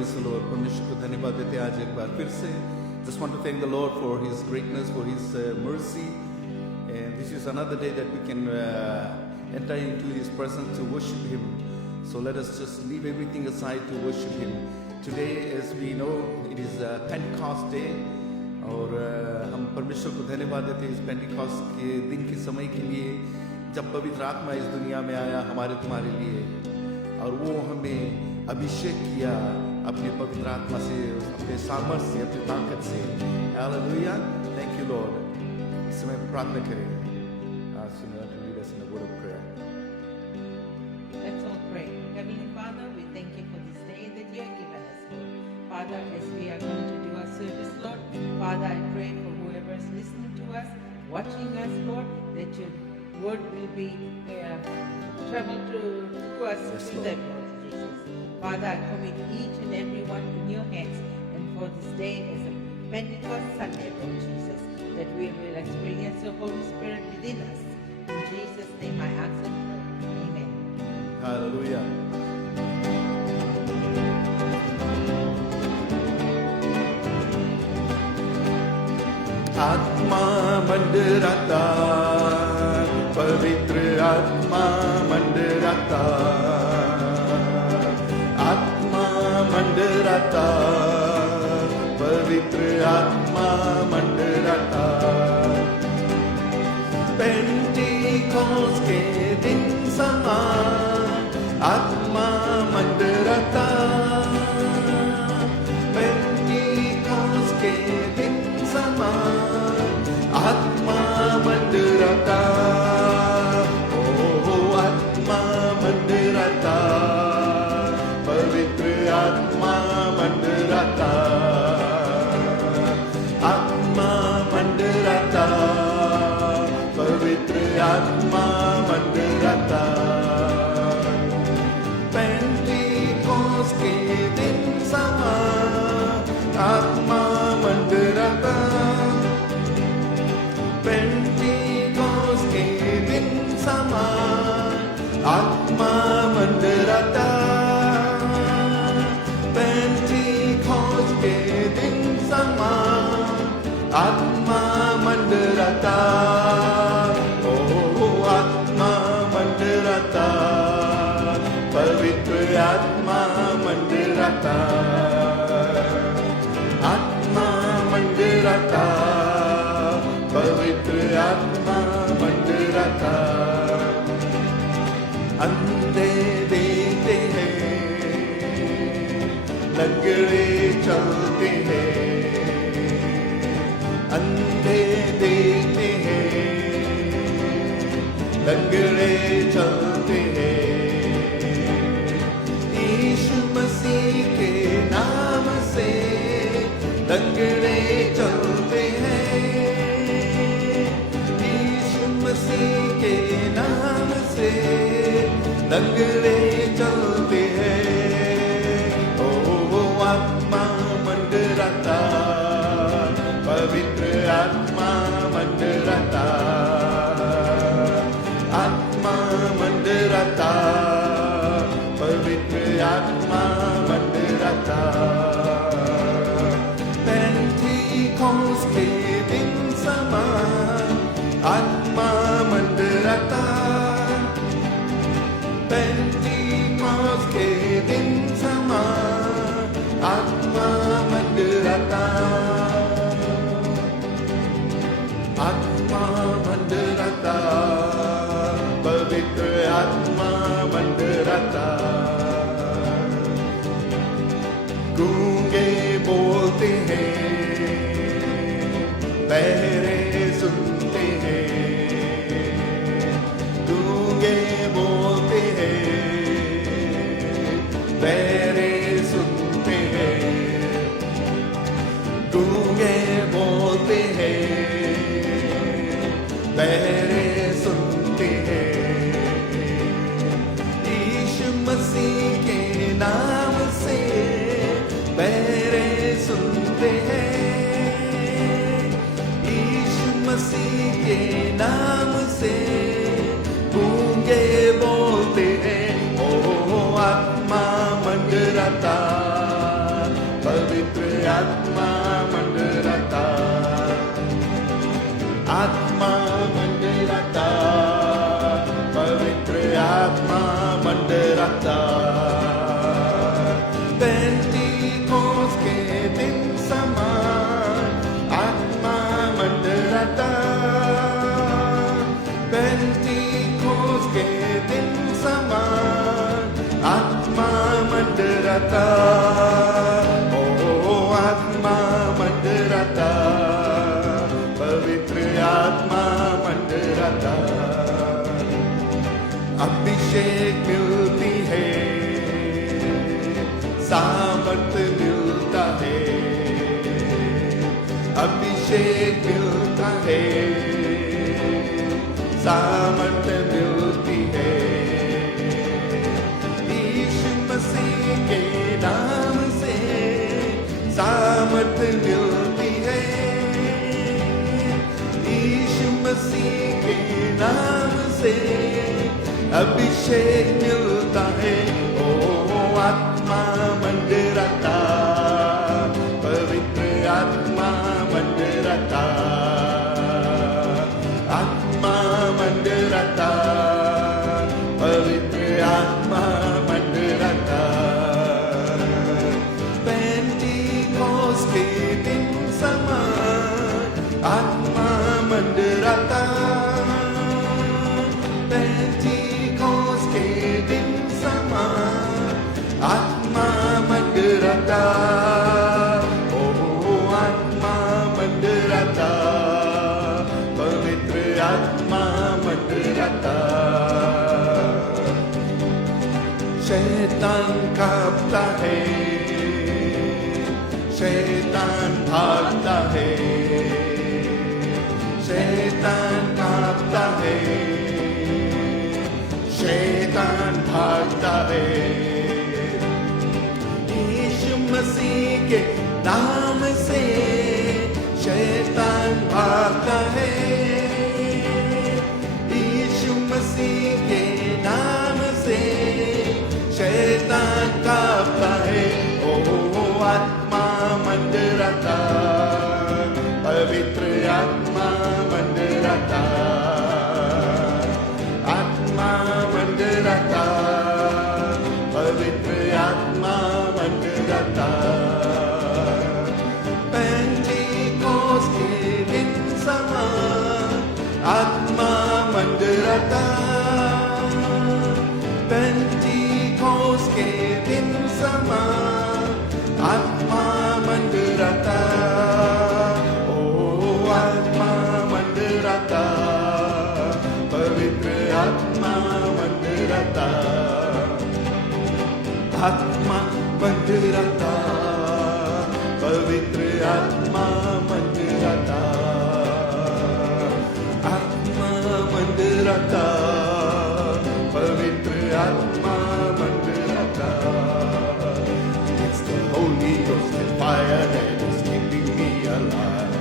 Praise the Lord. परमेश्वर को धन्यवाद देते हैं आज एक बार फिर से. Just want to thank the Lord for His greatness, for His mercy, and this is another day that we can enter into His presence to worship Him. So let us just leave everything aside to worship Him. Today, as we know, it is Pentecost Day, और हम परमेश्वर को धन्यवाद देते हैं इस Pentecost के दिन के समय के लिए, जब पवित्र आत्मा इस दुनिया में आया हमारे तुम्हारे लिए, और वो हमें अभिषेक किया अपने पवित्र आत्मा से, अपने सामर्थ्य से, अपनी ताकत से. हालेलुया. Thank you Lord. इस समय प्रार्थना करें. Let's all pray. Heavenly Father, we thank you for this day that you have given us, Lord. Father, as we are going to do our service, Lord, Father, I pray for whoever is listening to us, watching us, Lord, that your word will be travel to us through them, Lord Jesus. Father, I commit each and every one in your hands, and for this day as a Pentecost Sunday, Lord Jesus, that we will experience your Holy Spirit within us. In Jesus' name I ask and pray. Amen. Hallelujah. आत्मा मंडराता, पवित्र आत्मा मंडराता, आत्मा मंडराता, पवित्र आत्मा मंडराता. Pentecost के दिन समान आत्मा मंडराता, पेंटिकॉस्ट के दिन समान आत्मा मंडराता. ओ आत्मा मंडराता, पवित्र आत्मा मंडराता, आत्मा मंडराता, पवित्र आत्मा मंडराता. पेंटिकॉस्ट के दिन समान आत्मा मंडराता, पेंटिकॉस्ट के दिन समान आत्मा मंडराता, पेंटिकॉस्ट के दिन समान आत्मा मंडराता. ओ आत्मा मंडराता, पवित्र आत्मा मंडराता, आत्मा मंडराता, पवित्र आत्मा मंडराता. अंधे देखते हैं, लंगड़े चलते हैं, अंधे देखते हैं, लंगड़े चलते हैं. यीशु मसीह के नाम से लंगड़े चलते हैं, यीशु मसीह के नाम से लंगड़े चलते हैं. ओ आत्मा मंडराता, पवित्र आत्मा मंडराता, आत्मा मंडराता, पवित्र आत्मा मंडराता. पेंटिकॉस्ट के दिन समान आत्मा मंडराता, पेंटिकॉस्ट के दिन समान आत्मा मंडराता, आत्मा मंडराता, पवित्र आत्मा मंडराता. गूंगे बोलते हैं, बहरे सुनते हैं, गूंगे बोलते हैं, बहरे सुनते हैं, गूंगे बोलते हैं, बहरे सुनते हैं. यीशु मसीह के नाम से बहरे सुनते हैं, यीशु मसीह के नाम से गूंगे बोलते हैं. ओ आत्मा मंडराता, आत्मा मंडराता, पवित्र आत्मा मंडराता। पेंटिकोस के दिन समान आत्मा मंडराता, पेंटिकोस के दिन समान आत्मा मंडराता। ओ आत्मा मंडराता, पवित्र आत्मा मंडराता। अभिषेक मिलती है, सामर्थ्य मिलता है, अभिषेक मिलता है, सामर्थ्य मिलती है। यीशु मसीह के नाम से सामर्थ्य मिलती है, यीशु मसीह के नाम से अभिषेक मिलता है। ओ आत्मा मंडराता, पवित्र आत्मा मंडराता, आत्मा मंडराता, पवित्र आत्मा मंडराता। पेंटिकोस के दिन समान आत्मा मंडराता, पेंटिकोस के दिन समान आत्मा मंडराता। ओ आत्मा मंडराता, पवित्र आत्मा मंडराता। शैतान कांपता है, शैतान भागता है, शैतान कांपता है, शैतान भागता है। यीशु मसीह के नाम से शैतान भागता है, यीशु मसीह के नाम से शैतान कांपता है। ओ आत्मा मंडराता, पवित्र आत्मा मंडराता, आत्मा मंडराता, पवित्र आत्मा मंडराता। पेंटिकोस के दिन समान आत्मा मंडराता, पेंटिकोस के दिन समान आत्मा मंडराता। ओ आत्मा मंडराता, पवित्र आत्मा मंडराता, आत्मा मंडराता, पवित्र आत्मा मंडराता, आत्मा मंडराता, पवित्र आत्मा मंडराता। It's the Holy Ghost and fire that is keeping me alive,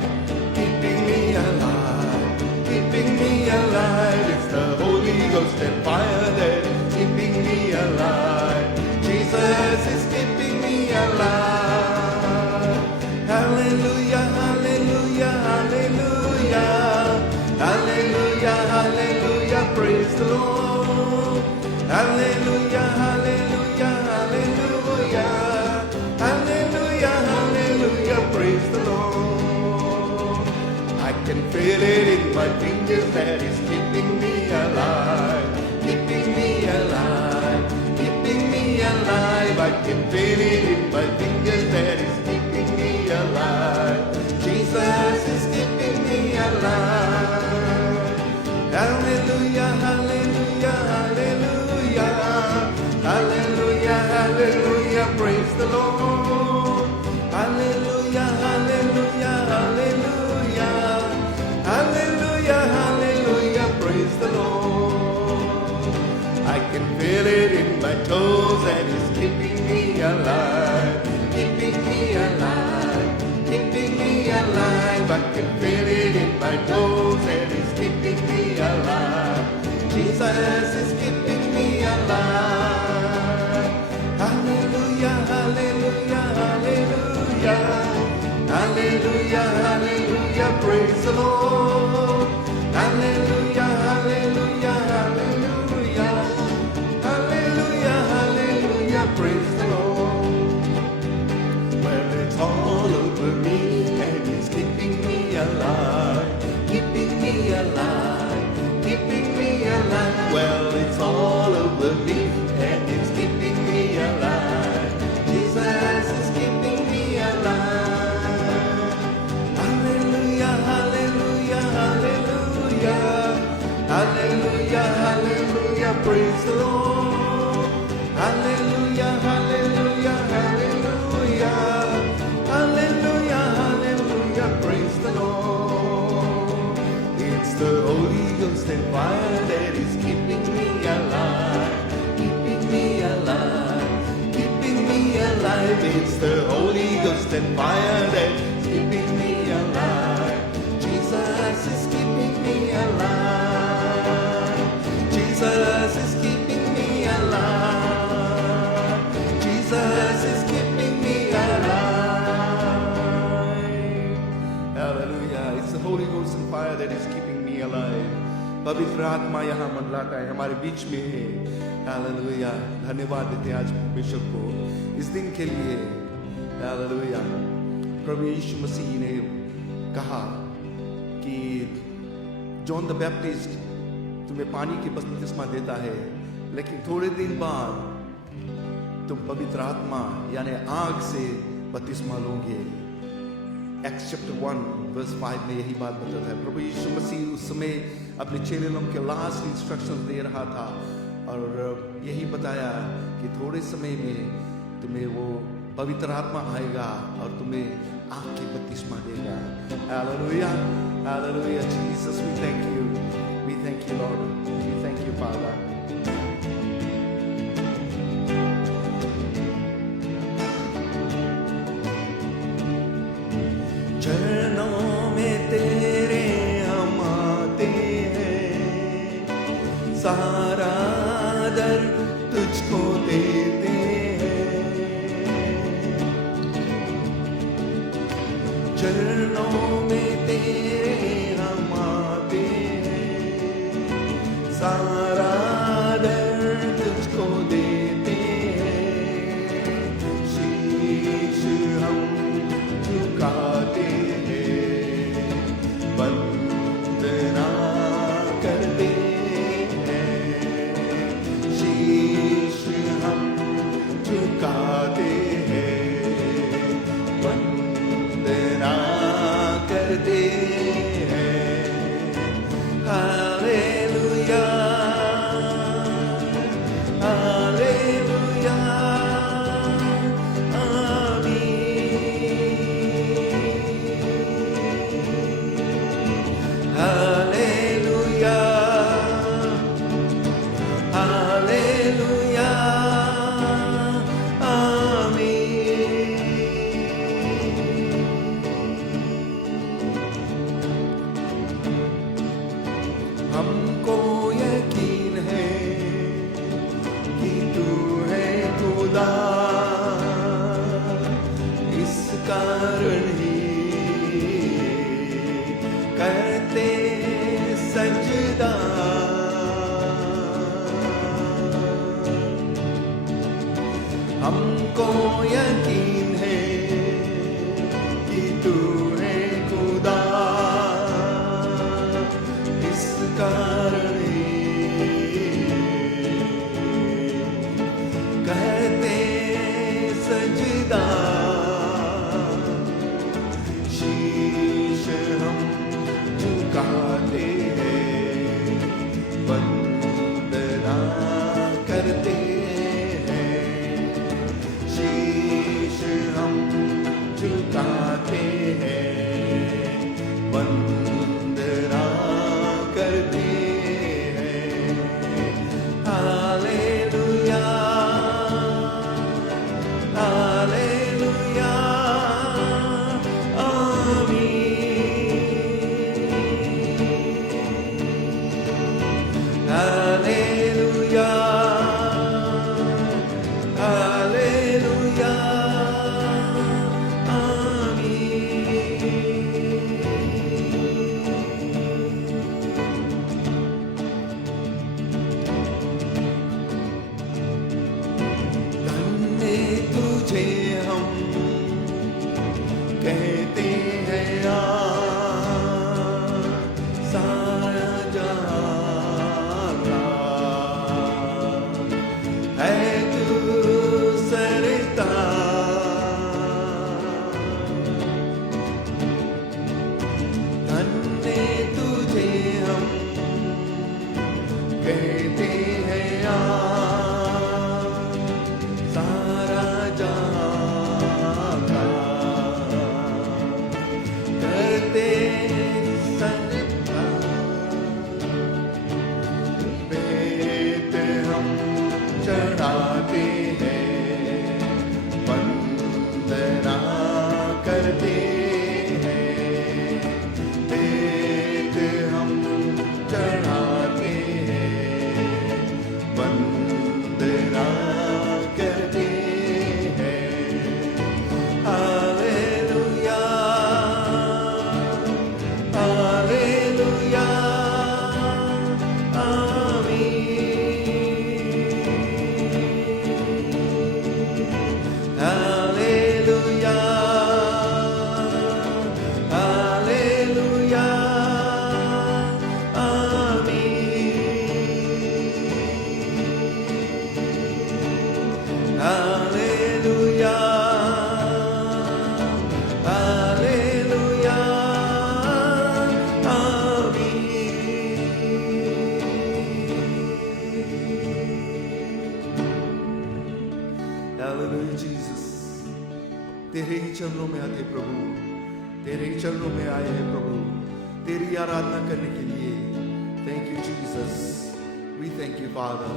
keeping me alive, keeping me alive. It's the Holy Ghost and fire that is keeping me alive. Jesus is keeping me alive. Hallelujah, hallelujah, hallelujah, hallelujah, hallelujah. Praise the Lord. Hallelujah, hallelujah, hallelujah, hallelujah, hallelujah. Praise the Lord. I can feel it in my fingers that is keeping me alive, keeping me alive, keeping me alive. I can feel it in my fingers that is keeping me alive. Jesus is keeping me alive. Hallelujah, hallelujah, hallelujah, hallelujah, hallelujah. Praise the Lord. Hallelujah, hallelujah, hallelujah, hallelujah, hallelujah. Praise the Lord. I can feel it in my toes and it's keeping me alive, keeping me alive, keeping me alive. I can feel it in my toes and it's keeping me alive. Jesus is keeping me alive. Hallelujah, hallelujah, hallelujah, hallelujah, hallelujah. Praise the Lord. alive, keeping me alive. Well, it's all over me, and it's keeping me alive. Jesus is keeping me alive. Hallelujah, hallelujah, hallelujah. Hallelujah, hallelujah, praise the Lord. Hallelujah, hallelujah, hallelujah. Hallelujah, hallelujah, praise the Lord. It's the Holy Ghost and fire that is keeping me alive, keeping me alive, keeping me alive. It's the Holy Ghost and fire that is keeping me alive. Jesus is keeping me alive. Jesus is keeping me alive. Jesus is keeping me alive. Hallelujah. It's the Holy Ghost and fire that is keeping me alive. पवित्र आत्मा यहाँ मंडलाता है, हमारे बीच में है. Hallelujah. धन्यवाद देते हैं आज परमेश्वर को इस दिन के लिए. हालेलुया. प्रभु यीशु मसीह ने कहा कि जॉन द बैप्टिस्ट तुम्हें पानी की बपतिस्मा देता है, लेकिन थोड़े दिन बाद तुम पवित्र आत्मा यानी आग से बपतिस्मा लोगे. एक्ट्स चैप्टर 1 वर्स 5 में यही बात बताता है. प्रभु यीशु मसीह उस समय अपने चेलों के लास्ट इंस्ट्रक्शंस दे रहा था और यही बताया कि थोड़े समय में तुम्हें वो पवित्र आत्मा आएगा और तुम्हें आग की बपतिस्मा देगा. Hallelujah, hallelujah. Jesus, we thank you, we thank you Lord, we thank you Father. चरणों में तेरे हम आते हैं, सारा दर तुझको देते हैं. चरणों में तेरे हम आते हैं, सारा दर तुझको देते हैं. शीश हम झुकाते हैं, वंदना करते हैं. शीश हम झुकाते हैं, वंदना करते हैं. हालेलुया, हालेलुया, आमीन. हालेलुया, हालेलुया, आमीन. हमको यकीन है कि तू है खुदा, इस कारण ही करते सजदा. हमको यकीन है कि तू है खुदा, इस कारण ही कहते सजदा. शीश हम झुकाते हैं, वंदना करते हैं. शीश तेरे ही चरणों में आते प्रभु, तेरे ही चरणों में आए हैं प्रभु, तेरी आराधना करने के लिए। Thank you Jesus, we thank you Father,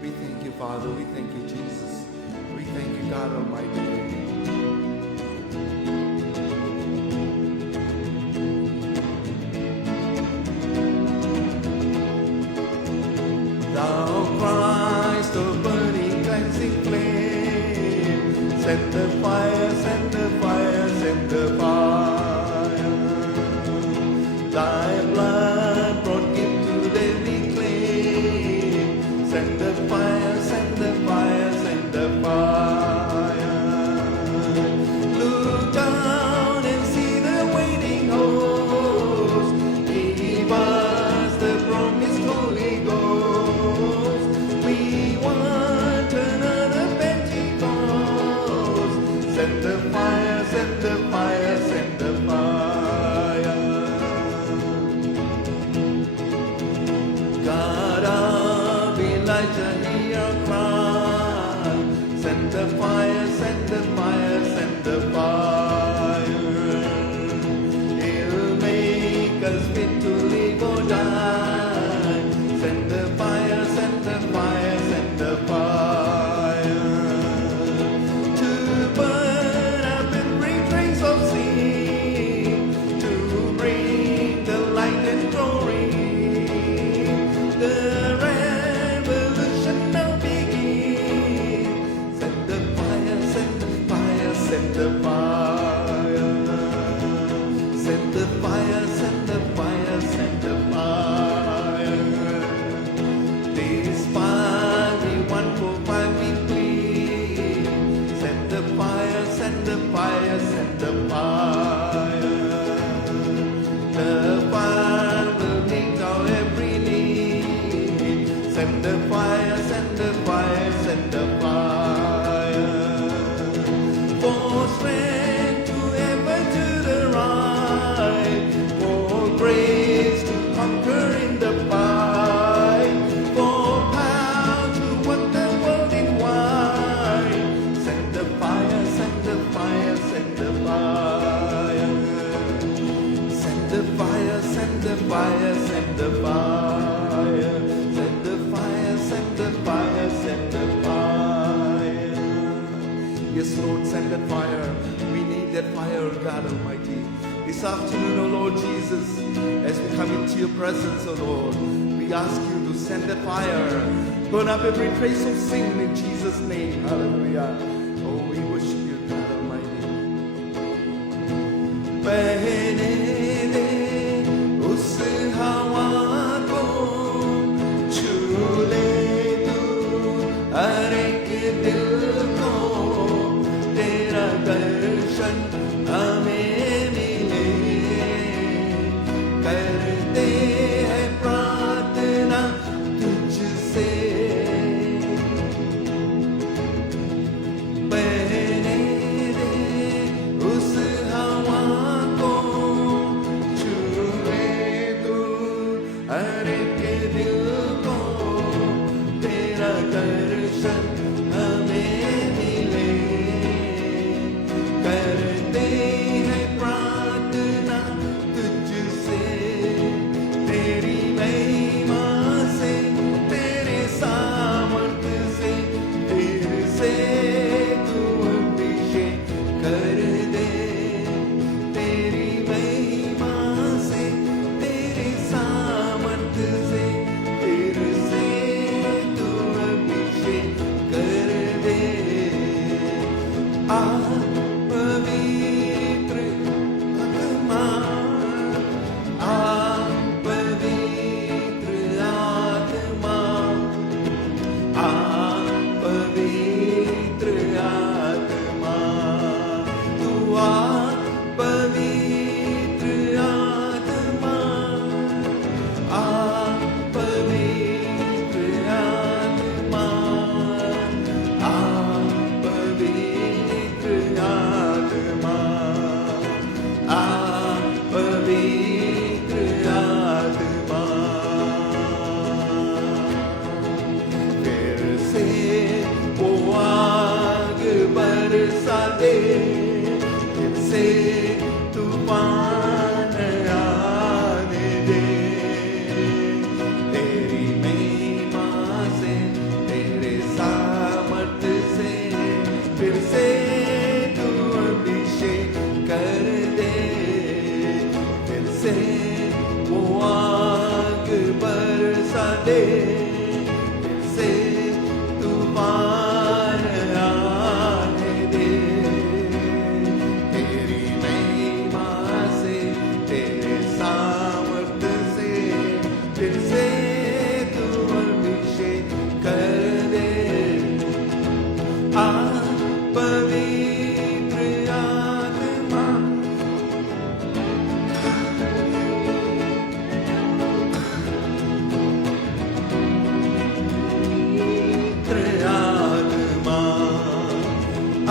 we thank you Father, we thank you Jesus, we thank you God Almighty. Thou Christ, the burning cleansing flame, send the fire, send the fire, send the fire. Thy blood brought gift to daily claim, send the fire, send the fire, send the fire. Look down and see the waiting host, give us the promised Holy Ghost. We want another Pentecost, send the fire, send the fire, send the fire. God of Elijah, hear our cry, send the fire, send the fire, send the fire. He'll make us fit to live or die, send the fire, send the fire, send the fire. To burn up every trace of sin, to bring the light and glory. The revolution now begins. Send the fire, send the fire, send the fire. Send the fire, send the fire, send the fire. This fire we want for 5 we plead. Send the fire, send the fire, send the fire. The fire will meet our every need. Send the fire, send the fire, send the fire. For strength to ever to the right, for grace to conquer in the fight, for power to work the world in wide. Send the fire, send the fire, send the fire. Send the fire, send the fire, send the fire. Send the fire, send the fire, send the fire. Yes, Lord, send that fire. We need that fire, God Almighty. This afternoon, O Lord Jesus, as we come into your presence, O Lord, we ask you to send that fire. Burn up every trace of sin in Jesus' name. Hallelujah. Oh, we worship you, God Almighty. पहने दे उस हवा को, छू ले तू हर एक दिल को, तेरा दर्शन हमें मिले। करते हैं प्रार्थना तुझसे, बहने दे उस हवा को, दे, फिर से तूफान आने दे। तेरी महिमा से, तेरे सामर्थ्य से, फिर से तू अभिषेक कर दे। आ पवित्र आत्मा, पवित्र आत्मा,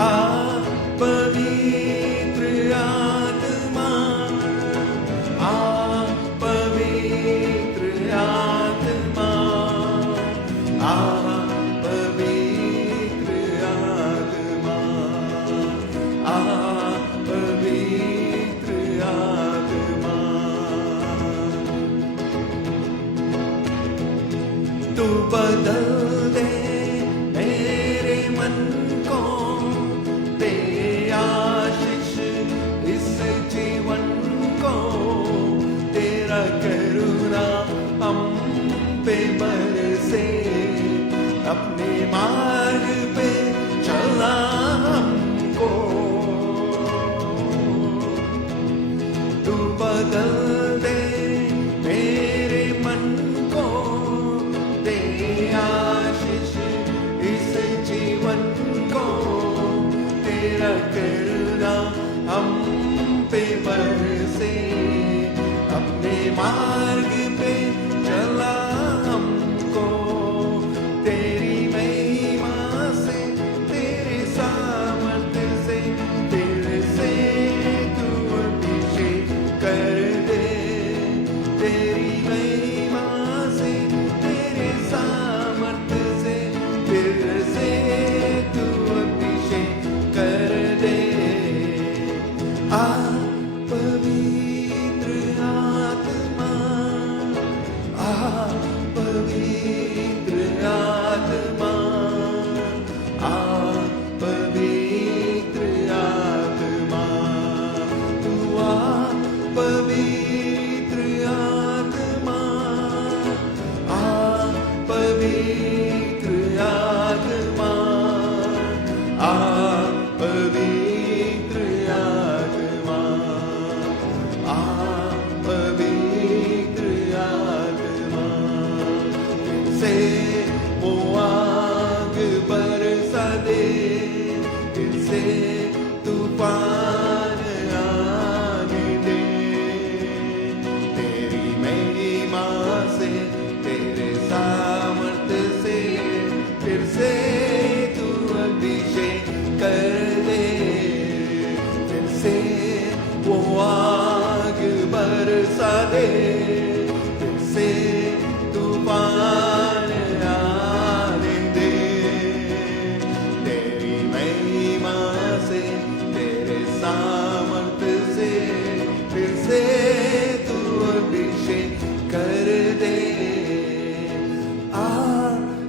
आ पवित्र आत्मा, आ पवित्र आत्मा, आ पवित्र आत्मा, आ पवित्र आत्मा। तू बदल दे मेरे मन को, दे आशीष इस जीवन को। तेरा करुणा हम पे बरसे, अपने मार्ग पे चला हमको। तू बदल दे मेरे मन को, दे आशीष इस जीवन को। तेरा करुणा हम पे बरसे, अपने मार्ग पे चला हमको। तेरी महिमा से, तेरे सामर्थ्य से, तेरे से तू अभिषेक कर दे। तेरी महिमा से, तेरे सामर्थ्य से, तेरे से तू अभिषेक कर दे। आ पवित्र आत्मा, आ पवित्र आत्मा, आ पवित्र आत्मा। तू आ पवित्र आत्मा, आ पवित्र आत्मा, आ पवित्र आत्मा, आ पवित्र आत्मा। से वो आग बरसा दे, फिर से तूफान आने दे। तेरी महिमा से, तेरे सामर्थ्य से, फिर से तू अभिषेक कर दे। फिर से वो आग बरसा दे, फिर से तूफान आने दे। तेरी महिमा से, तेरे सामर्थ्य से, फिर से तू अभिषेक कर दे। आ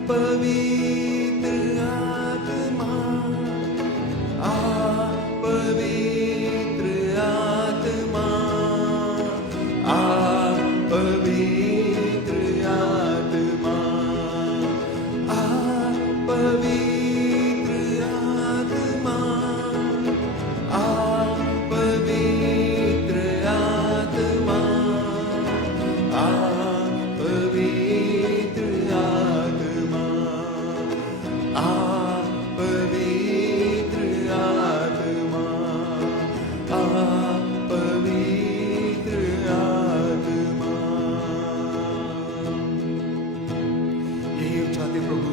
पवित्र आत्मा, आ पवित्र आत्मा, आ पवित्र आत्मा, आ पवित्र आत्मा, आ पवित्र आत्मा, आ पवित्र आत्मा, आ पवित्र आत्मा, आ पवित्र आत्मा। यही हम चाहते प्रभु,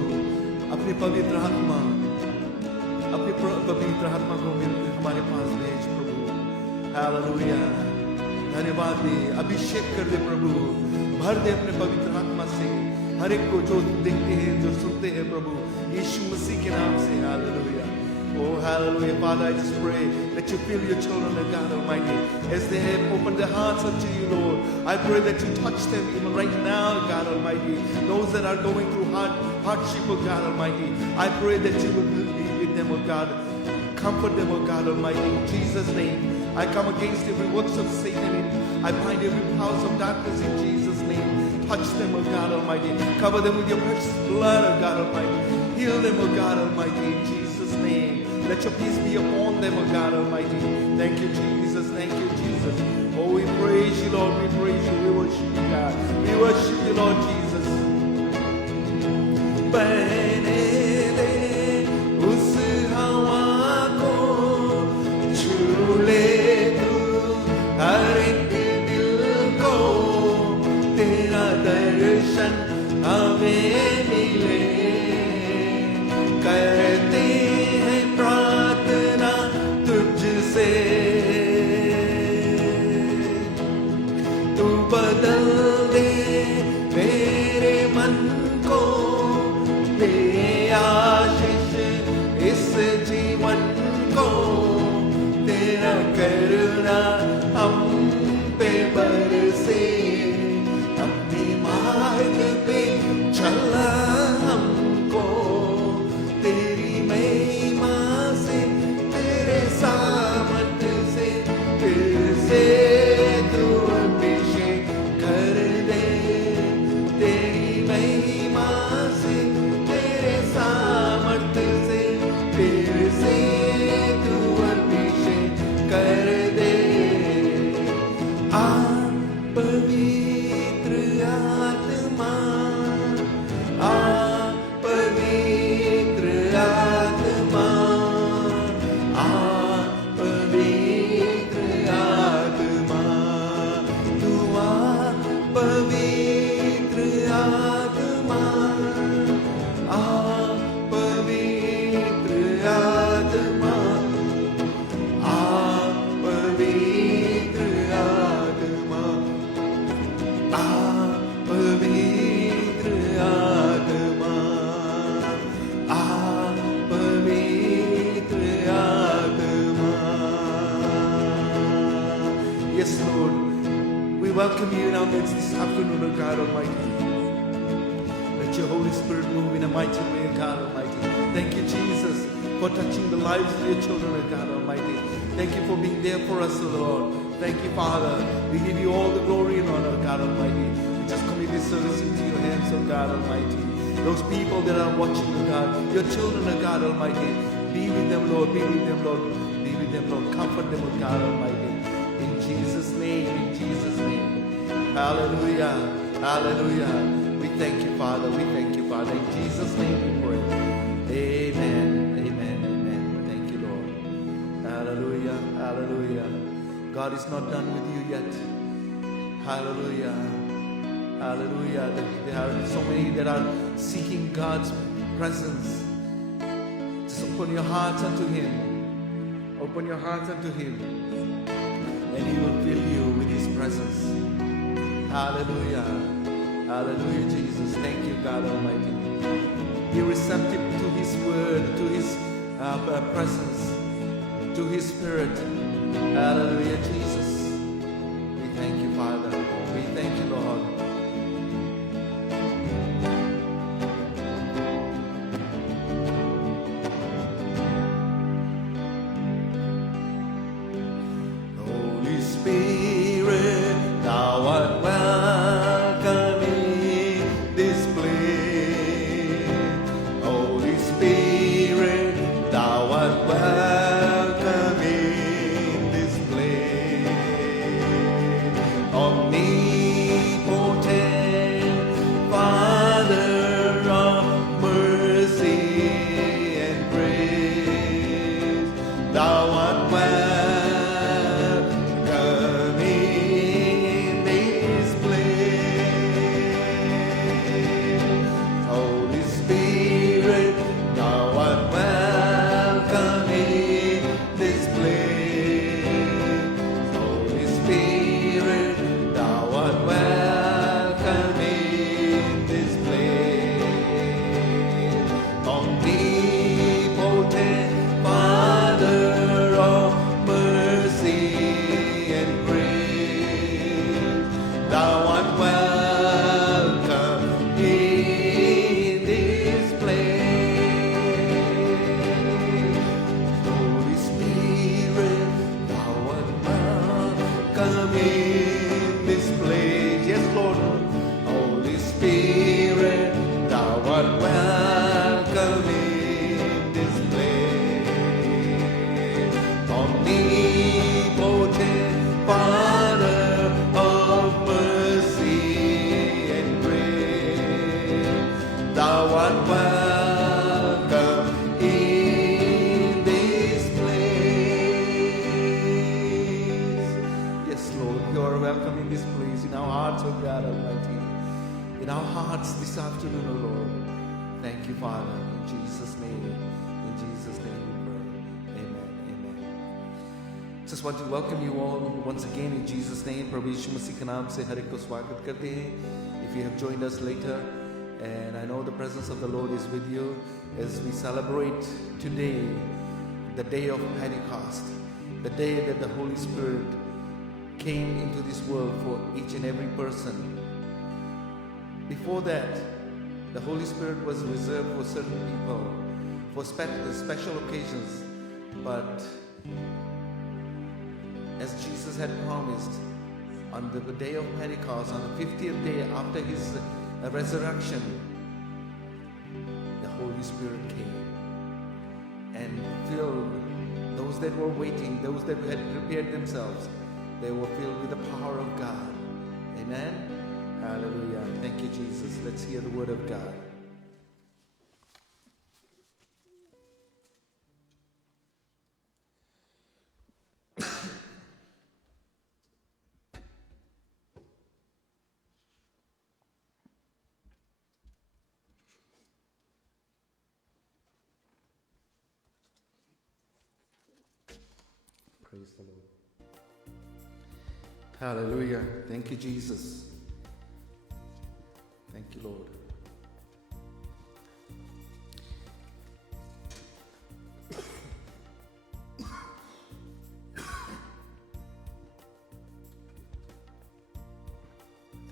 अपने पवित्र आत्मा, अपने पवित्र आत्मा को हमारे पास भेज प्रभु। हालेलुया, धन्यवाद दे, अभिषेक कर दे प्रभु, भर दे अपने पवित्र आत्मा से हर एक को, जो देखते हैं, जो सुनते हैं प्रभु, यीशु मसीह के नाम से। Hallelujah. Oh, hallelujah. Father, I just pray that you fill your children, oh God Almighty, as they have opened their hearts unto you, Lord. I pray that you touch them even right now, God Almighty. Those that are going through hardship, oh God Almighty, I pray that you will be with them, oh God. Comfort them, oh God Almighty, in Jesus' name. I come against every works of Satan. I bind every powers of darkness in Jesus' name. Touch them, O God Almighty. Cover them with your precious blood, O God Almighty. Heal them, O God Almighty, in Jesus' name. Let your peace be upon them, O God Almighty. Thank you, Jesus. Thank you, Jesus. Oh, we praise you, Lord. We praise you. We worship you, God. We worship you, Lord Jesus. बहने दे उस हवा को, छू ले तू हर एक दिल को, तेरा दर्शन हमें मिले, करते हैं प्रार्थना तुझसे, तू बदल दे मेरे मन को, दे आशीष इस जीवन को, तेरा करुणा हम पे बरसे, अपने मार्ग पे चला हमको, तेरी महिमा से, तेरे सामर्थ्य से, फिर से तू अभिषेक कर दे, तेरी महिमा से, तेरे सामर्थ्य से, फिर से तू अभिषेक कर दे। आ पवित्र आत्मा, आ पवित्र आत्मा, आ पवित्र आत्मा, तू आ पवित्र आत्मा, आ पवित्र आत्मा, आ पवित्र आत्मा, आ पवित्र आत्मा, आ पवित्र आत्मा. Yes, Lord, we welcome you in our midst this afternoon, O God Almighty. Let your Holy Spirit move in a mighty way, O God Almighty. Thank you, Jesus, for touching the lives of your children, O God Almighty. Thank you for being there for us, O Lord. Thank you, Father. We give you all the glory and honor, O God Almighty. We just commit this service into your hands, O God Almighty. Those people that are watching, O God, your children, O God Almighty. Be with them, Lord. Be with them, Lord. Be with them, Lord. Comfort them, O God Almighty. In Jesus' name, in Jesus' name. Hallelujah. Hallelujah. We thank you, Father. We thank you, Father. In Jesus' name we pray. Amen. Amen. Amen. Thank you, Lord. Hallelujah. Hallelujah. God is not done with you yet. Hallelujah. Hallelujah. There are so many that are seeking God's presence. Just open your hearts unto Him. Open your hearts unto Him. And He will fill you with His presence. Hallelujah. Hallelujah, Jesus. Thank you, God Almighty. Be receptive to His word, to His presence, to His Spirit. Hallelujah, Jesus. We thank you, Father. We thank you, Lord. Holy Spirit, thou art welcome in this place. Holy Spirit, thou art welcome in this place. Spirit, thou art welcome in this place. Omnipotent Father of mercy and grace, thou art welcome in this place. Yes, Lord, you are welcome in this place, in our hearts, oh God Almighty. In our hearts this afternoon, oh Lord. Thank you, Father. In Jesus' name we pray. Amen. Amen. Just want to welcome you all once again in Jesus' name. प्रभु यीशु मसीह के नाम से हर एक को स्वागत करते हैं. If you have joined us later, and I know the presence of the Lord is with you as we celebrate today the day of Pentecost, the day that the Holy Spirit came into this world for each and every person. Before that, the Holy Spirit was reserved for certain people, for special occasions. But as Jesus had promised, on the day of Pentecost, on the 50th day after his resurrection, the Holy Spirit came and filled those that were waiting, those that had prepared themselves. They were filled with the power of God. Amen. Hallelujah. Thank you, Jesus. Let's hear the word of God. Praise the Lord. Hallelujah. Thank you, Jesus. Thank you, Lord.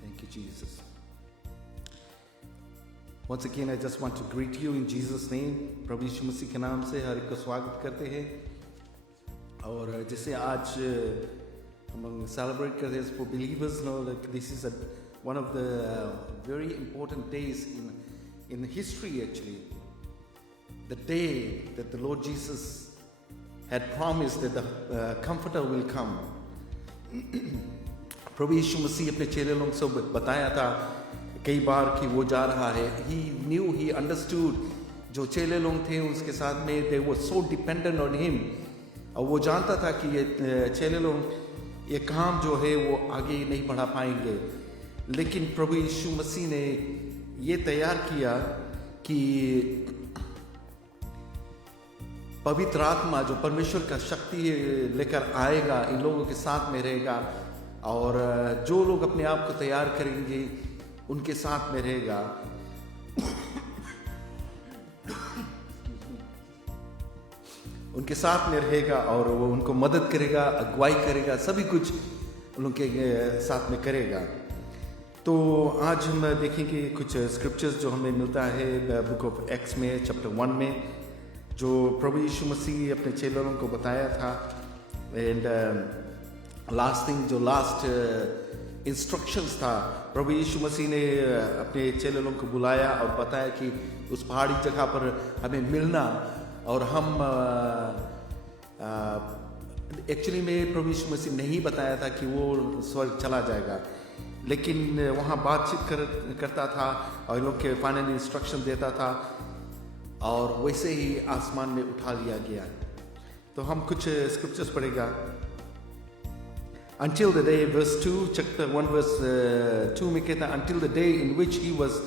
Thank you, Jesus. Once again, I just want to greet you in Jesus' name. प्रभु यीशु मसीह के नाम से हर एक को स्वागत करते हैं. और जैसे आज हम celebrate करते हैं for believers, know that this is one of the very important days in history, actually. The day that the Lord Jesus had promised that the Comforter will come. प्रभु यीशु मसीह अपने चेले लोगों से बताया था कई बार कि वो जा रहा है. He knew, he understood. जो चेले लोग थे उसके साथ में, they were so dependent on him. और वो जानता था कि ये चेले लोग ये काम जो है वो आगे नहीं बढ़ा पाएंगे. लेकिन प्रभु यीशु मसीह ने ये तैयार किया कि पवित्र आत्मा जो परमेश्वर का शक्ति लेकर आएगा इन लोगों के साथ में रहेगा, और जो लोग अपने आप को तैयार करेंगे उनके साथ में रहेगा. उनके साथ में रहेगा और वो उनको मदद करेगा, अगुवाई करेगा, सभी कुछ उनके साथ में करेगा. तो आज हम देखेंगे कुछ स्क्रिप्चर्स जो हमें मिलता है बुक ऑफ एक्ट्स में चैप्टर 1 में, जो प्रभु यीशु मसीह अपने चेलों को बताया था. एंड लास्ट इंस्ट्रक्शंस था, प्रभु यीशु मसीह ने अपने चेलों को बुलाया और बताया कि उस पहाड़ी जगह पर हमें मिलना, और हम एक्चुअली में प्रभु यीशु मसीह नहीं बताया था कि वो स्वर्ग चला जाएगा, लेकिन वहाँ बातचीत करता था और लोग के फाइनल इंस्ट्रक्शन देता था, और वैसे ही आसमान में उठा लिया गया. तो हम कुछ स्क्रिप्चर्स पढ़ेगा. Until the day, verse 2, chapter 1 verse 2 में कहता है, until the day in which he was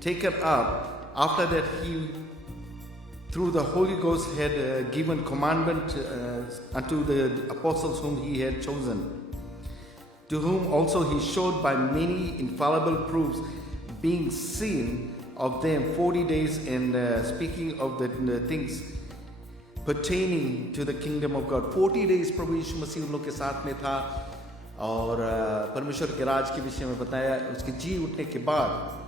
taken up, after that he through the Holy Ghost had given commandment unto the apostles whom he had chosen, to whom also he showed by many infallible proofs, being seen of them 40 days, and speaking of the things pertaining to the kingdom of God. 40 days प्रभु यीशु मसीह उन लोग के साथ में था और परमेश्वर के राज के विषय में बताया उसके जी उठने के बाद.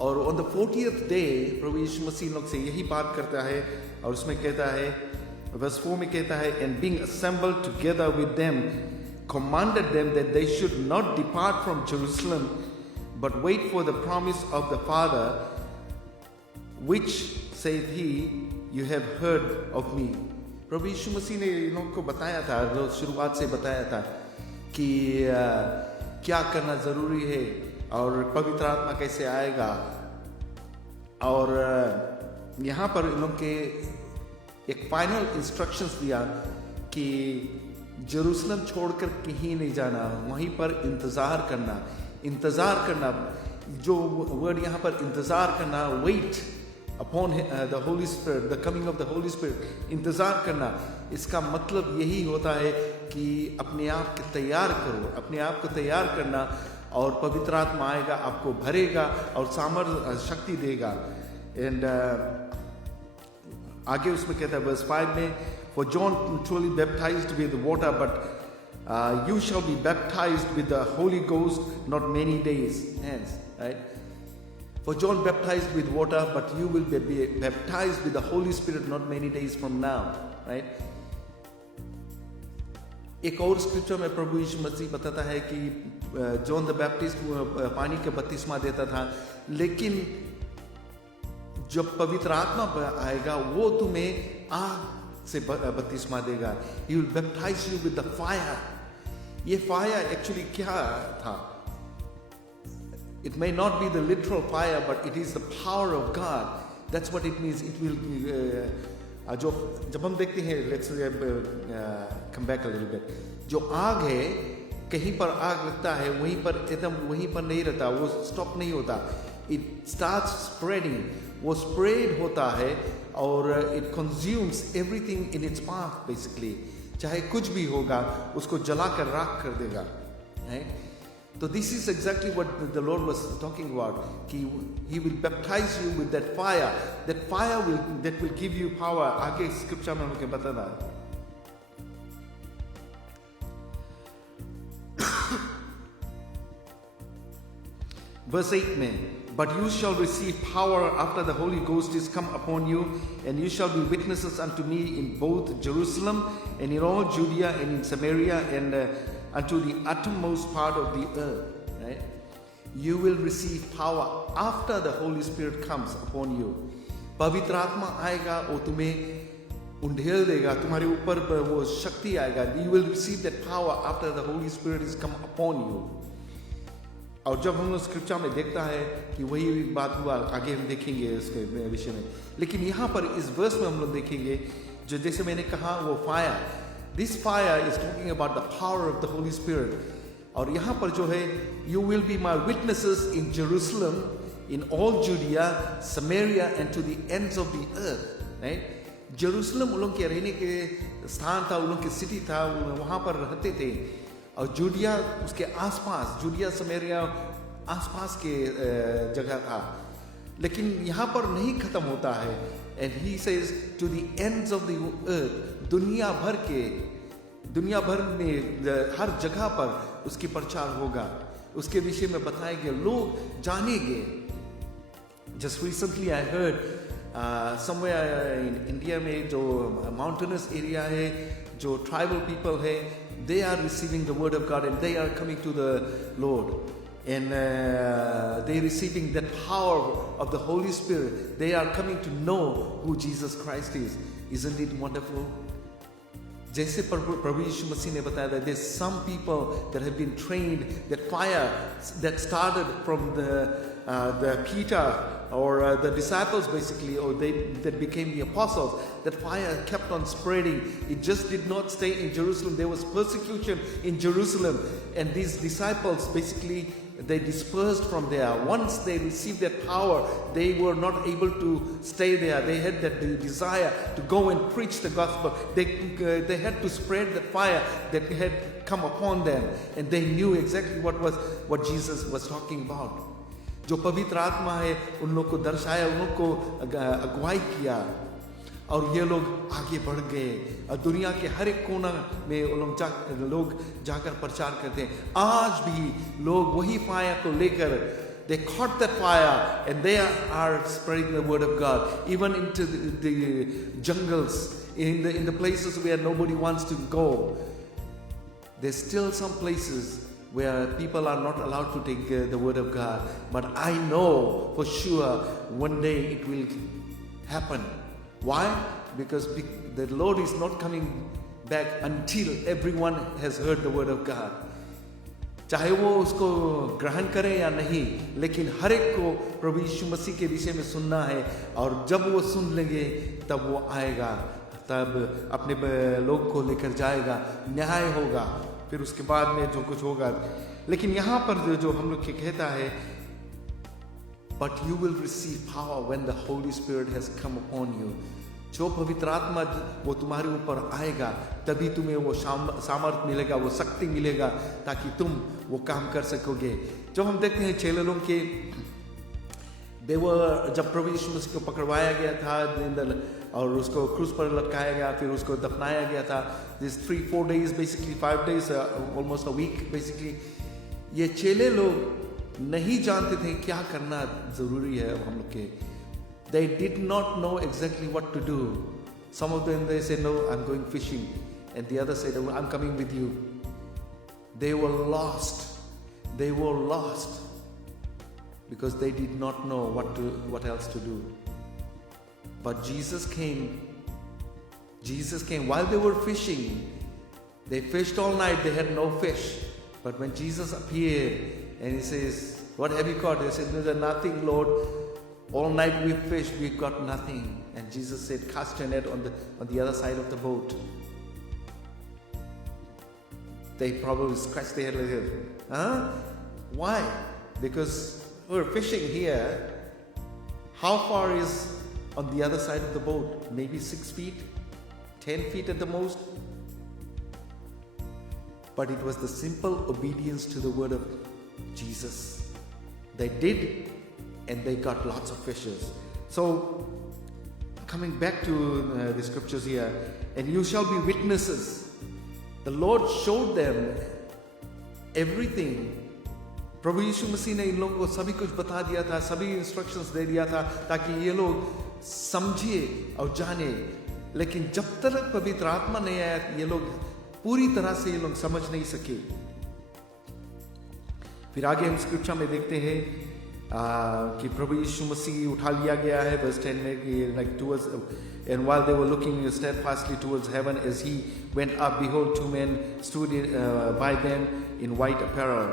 और ऑन द 40th डे प्रभु यीशु मसीह लोग से यही बात करता है, और उसमें कहता है वर्स 4 में कहता है, and being assembled together with them commanded them that they should not depart from Jerusalem but wait for the promise of the Father, which saith he, you have heard of me. प्रभु यीशु मसीह ने इन लोगों को बताया था, रोज शुरुआत से बताया था कि क्या करना जरूरी है और पवित्र आत्मा कैसे आएगा। और यहाँ पर इन लोगों के एक फाइनल इंस्ट्रक्शंस दिया कि जेरूसलम छोड़कर कहीं नहीं जाना, वहीं पर इंतजार करना। जो वर्ड यहाँ पर इंतजार करना, weight upon the Holy spirit, the coming of the Holy spirit, इंतजार करना, इसका मतलब यही होता है कि अपने आप को तैयार करो, अपने आप को तैयार करना, और पवित्र आत्मा आएगा, आपको भरेगा और सामर्थ्य शक्ति देगा। एंड आगे उसमें कहता है वर्स 5 में, For John truly baptized with water, but you shall be baptized with the Holy Ghost not many days hence. Right? For John baptized with water, but you will be baptized with the Holy Spirit not many days from now. Right? एक और scripture में प्रभु यीशु मसीह बताता है कि John the Baptist पानी का बपतिस्मा देता था, लेकिन जब पवित्र आत्मा आएगा वो तुम्हें आग से बपतिस्मा देगा। He will baptize you with the fire. ये fire actually क्या था? It may not be the literal fire, but it is the power of God. That's what it means. It will जब हम देखते हैं, let's come back a little bit, जो आग है, कहीं पर आग लगता है, वहीं पर एकदम वहीं पर नहीं रहता, वो स्टॉप नहीं होता। It starts spreading, वो spread होता है और it consumes everything in its path basically. चाहे कुछ भी होगा उसको जलाकर राख कर देगा। right? So this is exactly what the Lord was talking about. He will baptize you with that fire. That fire that will give you power. आगे स्क्रिप्चर में मुझे बता रहा है। Verse 8 में, but you shall receive power after the Holy Ghost is come upon you, and you shall be witnesses unto me in both Jerusalem and in all Judea and in Samaria and unto the uttermost part of the earth. Right? You will receive power after the Holy Spirit comes upon you. पवित्र आत्मा आएगा और तुम्हें उंडेल देगा, तुम्हारे ऊपर वो शक्ति आएगा। You will receive that power after the Holy Spirit is come upon you. और जब हम लोग स्क्रिप्चर में देखता है कि वही बात हुआ, आगे हम देखेंगे उसके विषय में, लेकिन यहाँ पर इस वर्स में हम लोग देखेंगे जो जैसे मैंने कहा वो fire, this fire is talking about the power of the Holy Spirit. और यहाँ पर जो है, you will be my witnesses in Jerusalem, in all Judea, Samaria and to the ends of the earth. Right? Jerusalem उन लोगों के रहने के स्थान था, उन लोगों की सिटी था, वहाँ पर रहते थे। और जूडिया उसके आसपास, जूडिया समारिया आसपास के जगह था, लेकिन यहाँ पर नहीं खत्म होता है। And he says to the ends of the earth, दुनिया भर में हर जगह पर उसकी प्रचार होगा, उसके विषय में बताएंगे, लोग जानेंगे। Just recently I heard somewhere in India में जो माउंटेनस एरिया है, जो ट्राइबल पीपल है, they are receiving the word of God and they are coming to the Lord, and they are receiving that power of the Holy Spirit. They are coming to know who Jesus Christ is. Isn't it wonderful? जैसे प्रभु यीशु मसीह ने बताया था, there's some people that have been trained, that fire that started from the Peter or the disciples basically, or that became the apostles. That fire kept on spreading. It just did not stay in Jerusalem. There was persecution in Jerusalem, and these disciples basically they dispersed from there. Once they received that power, they were not able to stay there. They had that desire to go and preach the gospel. They had to spread the fire that had come upon them, and they knew exactly what Jesus was talking about. जो पवित्र आत्मा है उन लोग को दर्शाया, उन लोग को अगुवाई किया, और ये लोग आगे बढ़ गए और दुनिया के हर एक कोना में लोग जाकर प्रचार करते हैं। आज भी लोग वही फायर को लेकर, they caught that fire and they are spreading the word of God even into the jungles, in the places where nobody wants to go. There's still some places where people are not allowed to take the word of God. But I know for sure one day it will happen. Why? Because the Lord is not coming back until everyone has heard the word of God. चाहे वो उसको ग्रहण करे या नहीं, लेकिन हर एक को प्रभु यीशु मसीह के विषय में सुनना है, और जब वो सुन लेंगे तब वो आएगा, तब अपने लोग को लेकर जाएगा, न्याय होगा, फिर उसके बाद में जो कुछ होगा. लेकिन यहाँ पर जो हम लोग के कहता है, but you will receive power when the Holy Spirit has come upon you. जो पवित्र आत्मा वो तुम्हारे ऊपर आएगा, तभी तुम्हें वो सामर्थ मिलेगा, वो शक्ति मिलेगा, ताकि तुम वो काम कर सकोगे. जब हम देखते हैं चेले लोग के जब प्रभु यीशु मसीह को पकड़वाया गया था और उसको क्रूस पर लटकाया गया, फिर उसको दफनाया गया था, this 3-4 days basically 5 days almost a week basically, ये चेले लोग नहीं जानते थे क्या करना जरूरी है. हम लोग के they did not know exactly what to do. Some of them, they said, no, I'm going fishing, and the others said, I'm coming with you. They were lost because they did not know what else to do. But Jesus came while they were fishing. They fished all night, they had no fish. But when Jesus appeared and he says, what have you caught? They said, there's nothing, Lord. All night we fished, we got nothing. And Jesus said, cast your net on the other side of the boat. They probably scratched their head like this. Huh? Why? Because we're fishing here. How far is on the other side of the boat? Maybe 6 feet, 10 feet at the most. But it was the simple obedience to the word of Jesus. They did, and they got lots of fishes. So, coming back to the scriptures here, and you shall be witnesses. The Lord showed them everything. प्रभु यीशु मसीह ने इन लोगों को सभी कुछ बता दिया था, सभी instructions दे दिया था, ताकि ये लोग समझिए और जाने. लेकिन जब तक पवित्र आत्मा नहीं आया, ये लोग पूरी तरह से ये लोग समझ नहीं सके. फिर आगे हम स्क्रिप्चर में देखते हैं कि प्रभु यीशु मसीह उठा लिया गया है. verse 10 में कि like towards, and while they were looking steadfastly towards heaven as he went up, behold, 2 men stood by them in white apparel,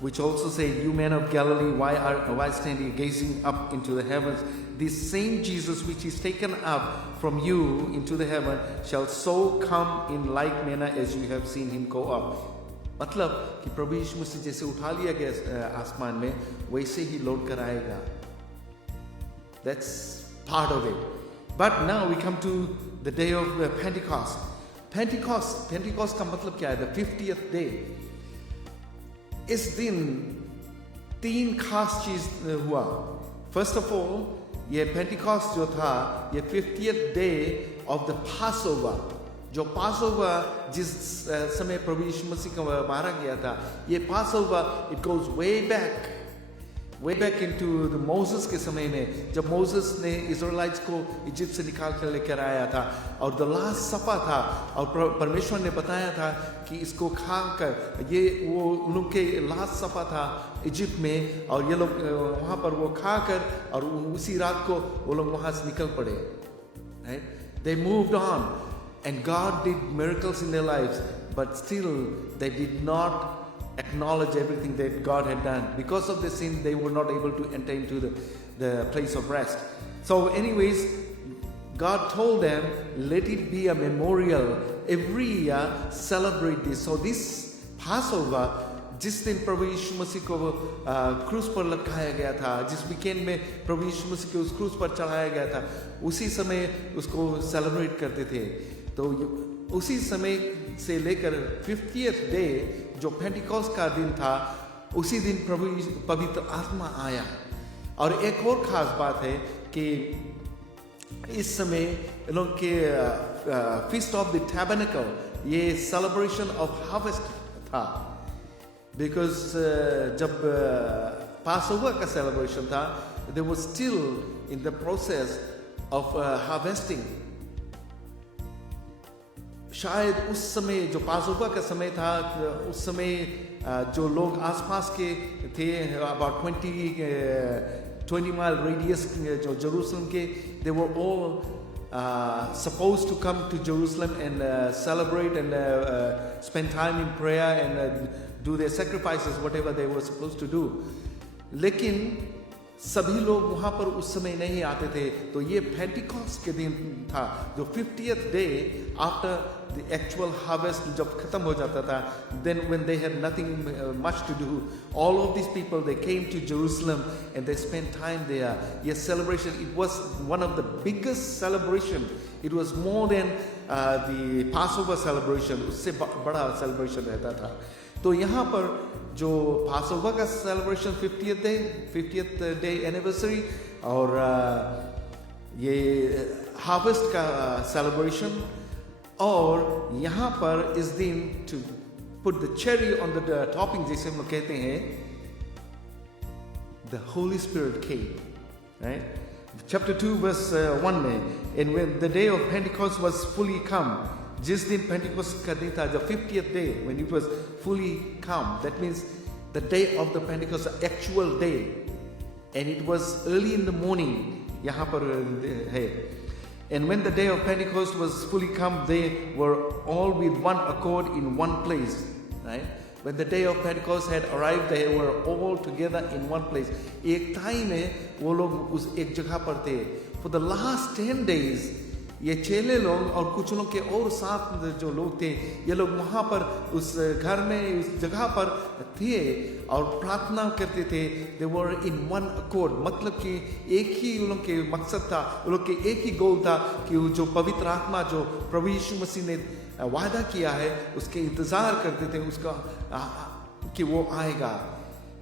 which also said, you men of Galilee, why stand you gazing up into the heavens? This same Jesus which is taken up from you into the heaven shall so come in like manner as you have seen him go up. मतलब कि प्रभु यीशु मसीह जैसे उठा लिया गया आसमान में, वैसे ही लौट कर आएगा. That's part of it. But now we come to the day of Pentecost. Pentecost का मतलब क्या है? The 50th day. इस दिन 3 खास चीज हुआ. First of all, ये Pentecost जो था, ये 50th day of the Passover. जो Passover जिस समय प्रभु यीशु मसीह को मारा गया था, ये Passover, it goes way back into the Moses के समय में, जब Moses ने Israelites को इजिप्ट से निकाल कर लेकर आया था, और the last supper था, और परमेश्वर ने बताया था कि इसको खाकर, ये वो उन लोग के last supper था इजिप्ट में, और ये लोग वहाँ पर वो खाकर, और उसी रात को वो लोग वहाँ से निकल पड़े. Right? They moved on. And God did miracles in their lives, but still they did not acknowledge everything that God had done. Because of the sin, they were not able to enter into the place of rest. So anyways, God told them, let it be a memorial. Every year, celebrate this. So this Passover, जिस दिन प्रभु यीशु मसीह को क्रूस पर लटकाया गया था, जिस weekend में प्रभु यीशु मसीह को उस क्रूस पर चढ़ाया गया था, उसी समय उसको सेलिब्रेट करते थे. तो उसी समय से लेकर 50th डे जो पेंटिकॉस्ट का दिन था, उसी दिन प्रभु पवित्र आत्मा आया. और एक और खास बात है कि इस समय लोग के फीस्ट ऑफ द टैबरनेकल, ये सेलिब्रेशन ऑफ हार्वेस्ट था. बिकॉज जब पासओवर का सेलिब्रेशन था, they were still in the process of harvesting. शायद उस समय जो पासओवर का समय था, उस समय जो लोग आसपास के थे, about 20 mile radius जो जेरूशलम के, they were all supposed to come to Jerusalem and celebrate and spend time in prayer and do their sacrifices, whatever they were supposed to do. लेकिन सभी लोग वहां पर उस समय नहीं आते थे. तो ये पेंटिकॉस्ट के दिन था, जो 50th day after the actual harvest जब खत्म हो जाता था. Then when they had nothing much to do, all of these people, they came to Jerusalem and they spent time there. Yes, celebration, it was one of the biggest celebration. It was more than the Passover celebration. उससे बड़ा celebration रहता था. तो यहाँ पर जो Passover का celebration 50th day anniversary और ये हार्वेस्ट का सेलिब्रेशन, और यहाँ पर इस दिन to put the cherry on the topping, जैसे हम लोग कहते हैं, the Holy Spirit came, right. Chapter 2 verse 1 में, and when the day of Pentecost was fully come, जिस दिन पेंटिकॉस्ट का दिन था, the 50th day when it was fully come, that means the day of the Pentecost, the actual day, and it was early in the morning. यहाँ पर है. And when the day of Pentecost was fully come, they were all with one accord in one place, right? When the day of Pentecost had arrived, they were all together in one place. एक time में वो लोग उस एक जगह पर थे. For the last 10 days, ये चेले लोग और कुछ लोग के और साथ जो लोग थे, ये लोग वहाँ पर उस घर में, उस जगह पर थे और प्रार्थना करते थे. They were in one accord, मतलब कि एक ही उन लोग के मकसद था, उन लोग के एक ही गोल था कि वो जो पवित्र आत्मा जो प्रभु यीशु मसीह ने वादा किया है, उसके इंतज़ार करते थे उसका कि वो आएगा.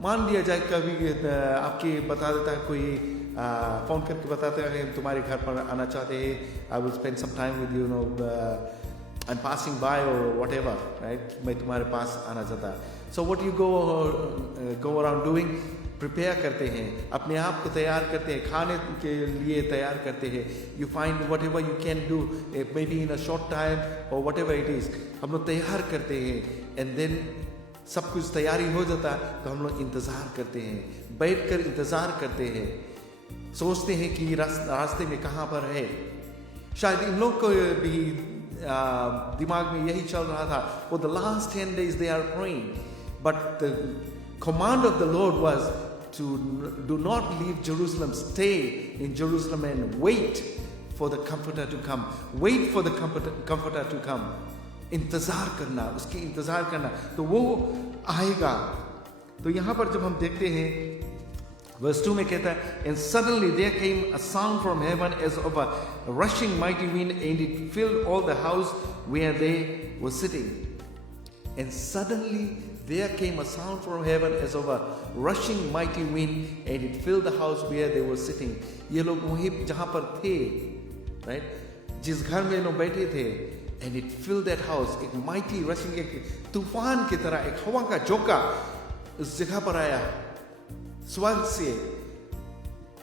मान लिया जाए कभी आपके बता देता है कोई, फ़ोन करके बताते हैं हम तुम्हारे घर पर आना चाहते हैं, I will spend some time with you, no I am passing by or whatever, right, मैं तुम्हारे पास आना चाहता. So what you go around doing, prepare करते हैं, अपने आप को तैयार करते हैं, खाने के लिए तैयार करते हैं. You find what ever you can do, may be in a short time और वट एवर इट इज़, हम लोग तैयार करते हैं. एंड देन सब कुछ तैयारी हो जाता है तो हम लोग इंतज़ार करते हैं, बैठ कर इंतज़ार करते हैं, सोचते हैं कि रास्ते में कहाँ पर है. शायद इन लोग को भी दिमाग में यही चल रहा था. For the last 10 days they are praying, but the command of the Lord was to do not leave Jerusalem, stay in Jerusalem and wait for the Comforter to come. Wait for the Comforter to come. इंतज़ार करना, उसकी इंतज़ार करना, तो वो आएगा. तो यहाँ पर जब हम देखते हैं Verse 2 में कहता है, and suddenly there came a sound from heaven as of a rushing mighty wind, and it filled all the house where they were sitting. And suddenly there came a sound from heaven as of a rushing mighty wind, and it filled the house where they were sitting. ये लोग वहीं जहाँ पर थे, right? जिस घर में लोग बैठे थे, and it filled that house. एक mighty rushing, एक तूफान की तरह, एक हवा का झोंका उस जगह पर आया स्वर्ग से.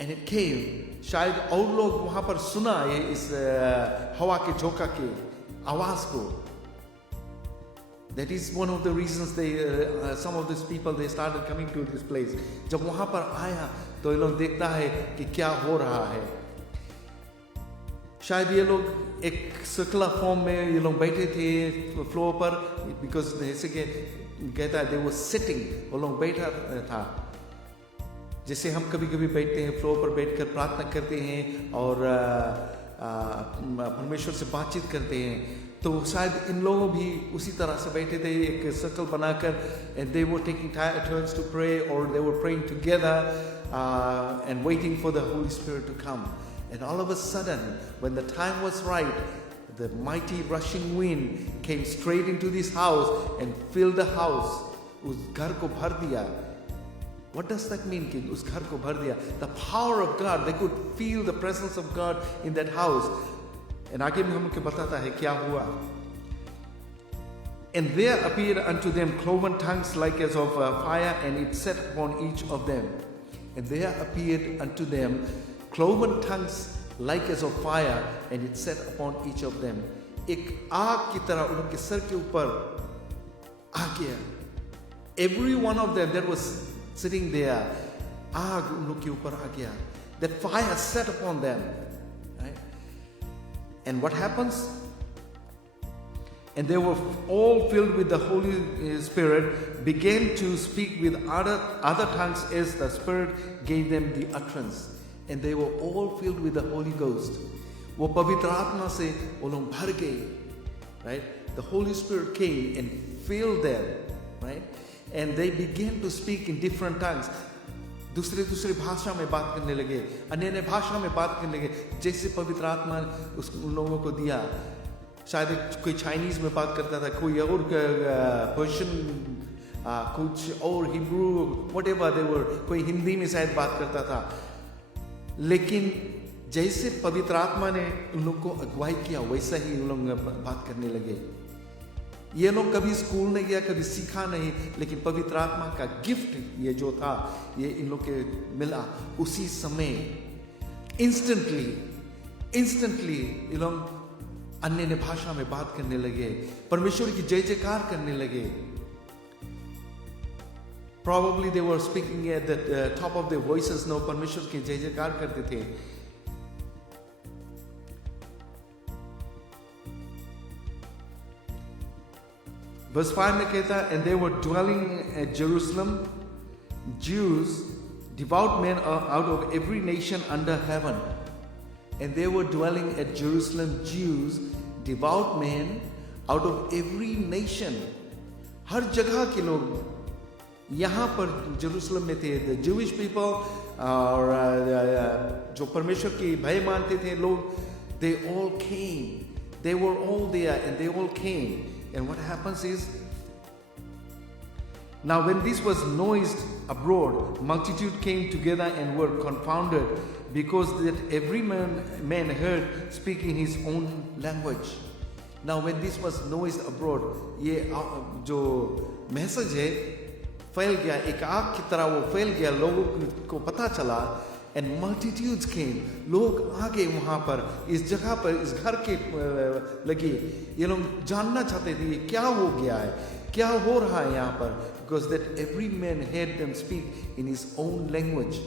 And it came. शायद और लोग वहां पर सुना ये इस हवा के झोंका के आवाज को. That is one of the reasons some of these people they started coming to this place. जब वहां पर आया तो ये लोग देखता है कि क्या हो रहा है. शायद ये लोग एक सर्कुलर फॉर्म में ये लोग बैठे थे फ्लोर पर, बिकॉज जैसे कि कहता है they were sitting, वो लोग बैठा था. जैसे हम कभी कभी बैठते हैं फ्लोर पर बैठकर प्रार्थना करते हैं और परमेश्वर से बातचीत करते हैं, तो शायद इन लोगों भी उसी तरह से बैठे थे एक सर्कल बनाकर. And they were taking turns to pray, और they were praying together and waiting for the Holy Spirit to come. And all of a sudden when the time was right, the mighty rushing wind came straight into this house and filled the house. उस घर को भर दिया. What does that mean कि उस घर को भर दिया? The power of God, they could feel the presence of God in that house. And आगे में हमको बताता है क्या हुआ. And there appeared unto them cloven tongues like as of fire, and it set upon each of them. And there appeared unto them cloven tongues like as of fire, and it set upon each of them. एक आग की तरह उनके sir के ऊपर आ गया. Every one of them that was sitting there, आग उन लोग के ऊपर आ गया. That fire set upon them. Right? And what happens? And they were all filled with the Holy Spirit, began to speak with other tongues as the Spirit gave them the utterance. And they were all filled with the Holy Ghost. वो पवित्र आत्मा से वो लोग भर गए. Right? The Holy Spirit came and filled them. Right? And they began to speak in different tongues. दूसरे भाषा में बात करने लगे, अन्य भाषा में बात करने लगे, जैसे पवित्र आत्मा उन लोगों को दिया. शायद कोई चाइनीज में बात करता था, कोई और पर्शियन, कुछ और हिब्रू, व्हाटएवर दे वर, कोई हिंदी में शायद बात करता था. लेकिन जैसे पवित्र आत्मा ने उन लोगों को अगुवाई किया, वैसा ही उन लोग बात करने लगे. ये लोग कभी स्कूल नहीं गया, कभी सीखा नहीं, लेकिन पवित्र आत्मा का गिफ्ट ये जो था, ये इन लोग के मिला उसी समय. इंस्टेंटली ये लोग अन्य भाषा में बात करने लगे, परमेश्वर की जय जयकार करने लगे. Probably they were speaking at the top of their voices. No, परमेश्वर की जय जयकार करते थे. Verse 5 में कहता है, and they were dwelling at Jerusalem, Jews, devout men out of every nation under heaven. And they were dwelling at Jerusalem, Jews, devout men out of every nation. हर जगह के लोग यहाँ पर जेरूसलम में थे. The Jewish people और जो परमेश्वर की भय मानते थे लोग, they all came. They were all there and they all came. And what happens is, now when this was noised abroad, multitude came together and were confounded, because that every man heard speaking his own language. Now when this was noised abroad, ये जो message है फैल गया, एक आग की तरह वो फैल गया, लोगों को पता चला. And multitudes came. लोग आ गए वहां पर, इस जगह पर, इस घर के लगे. ये लोग जानना चाहते थे ये क्या हो गया है, क्या हो रहा है यहाँ पर. Because that every man heard them speak in his own language.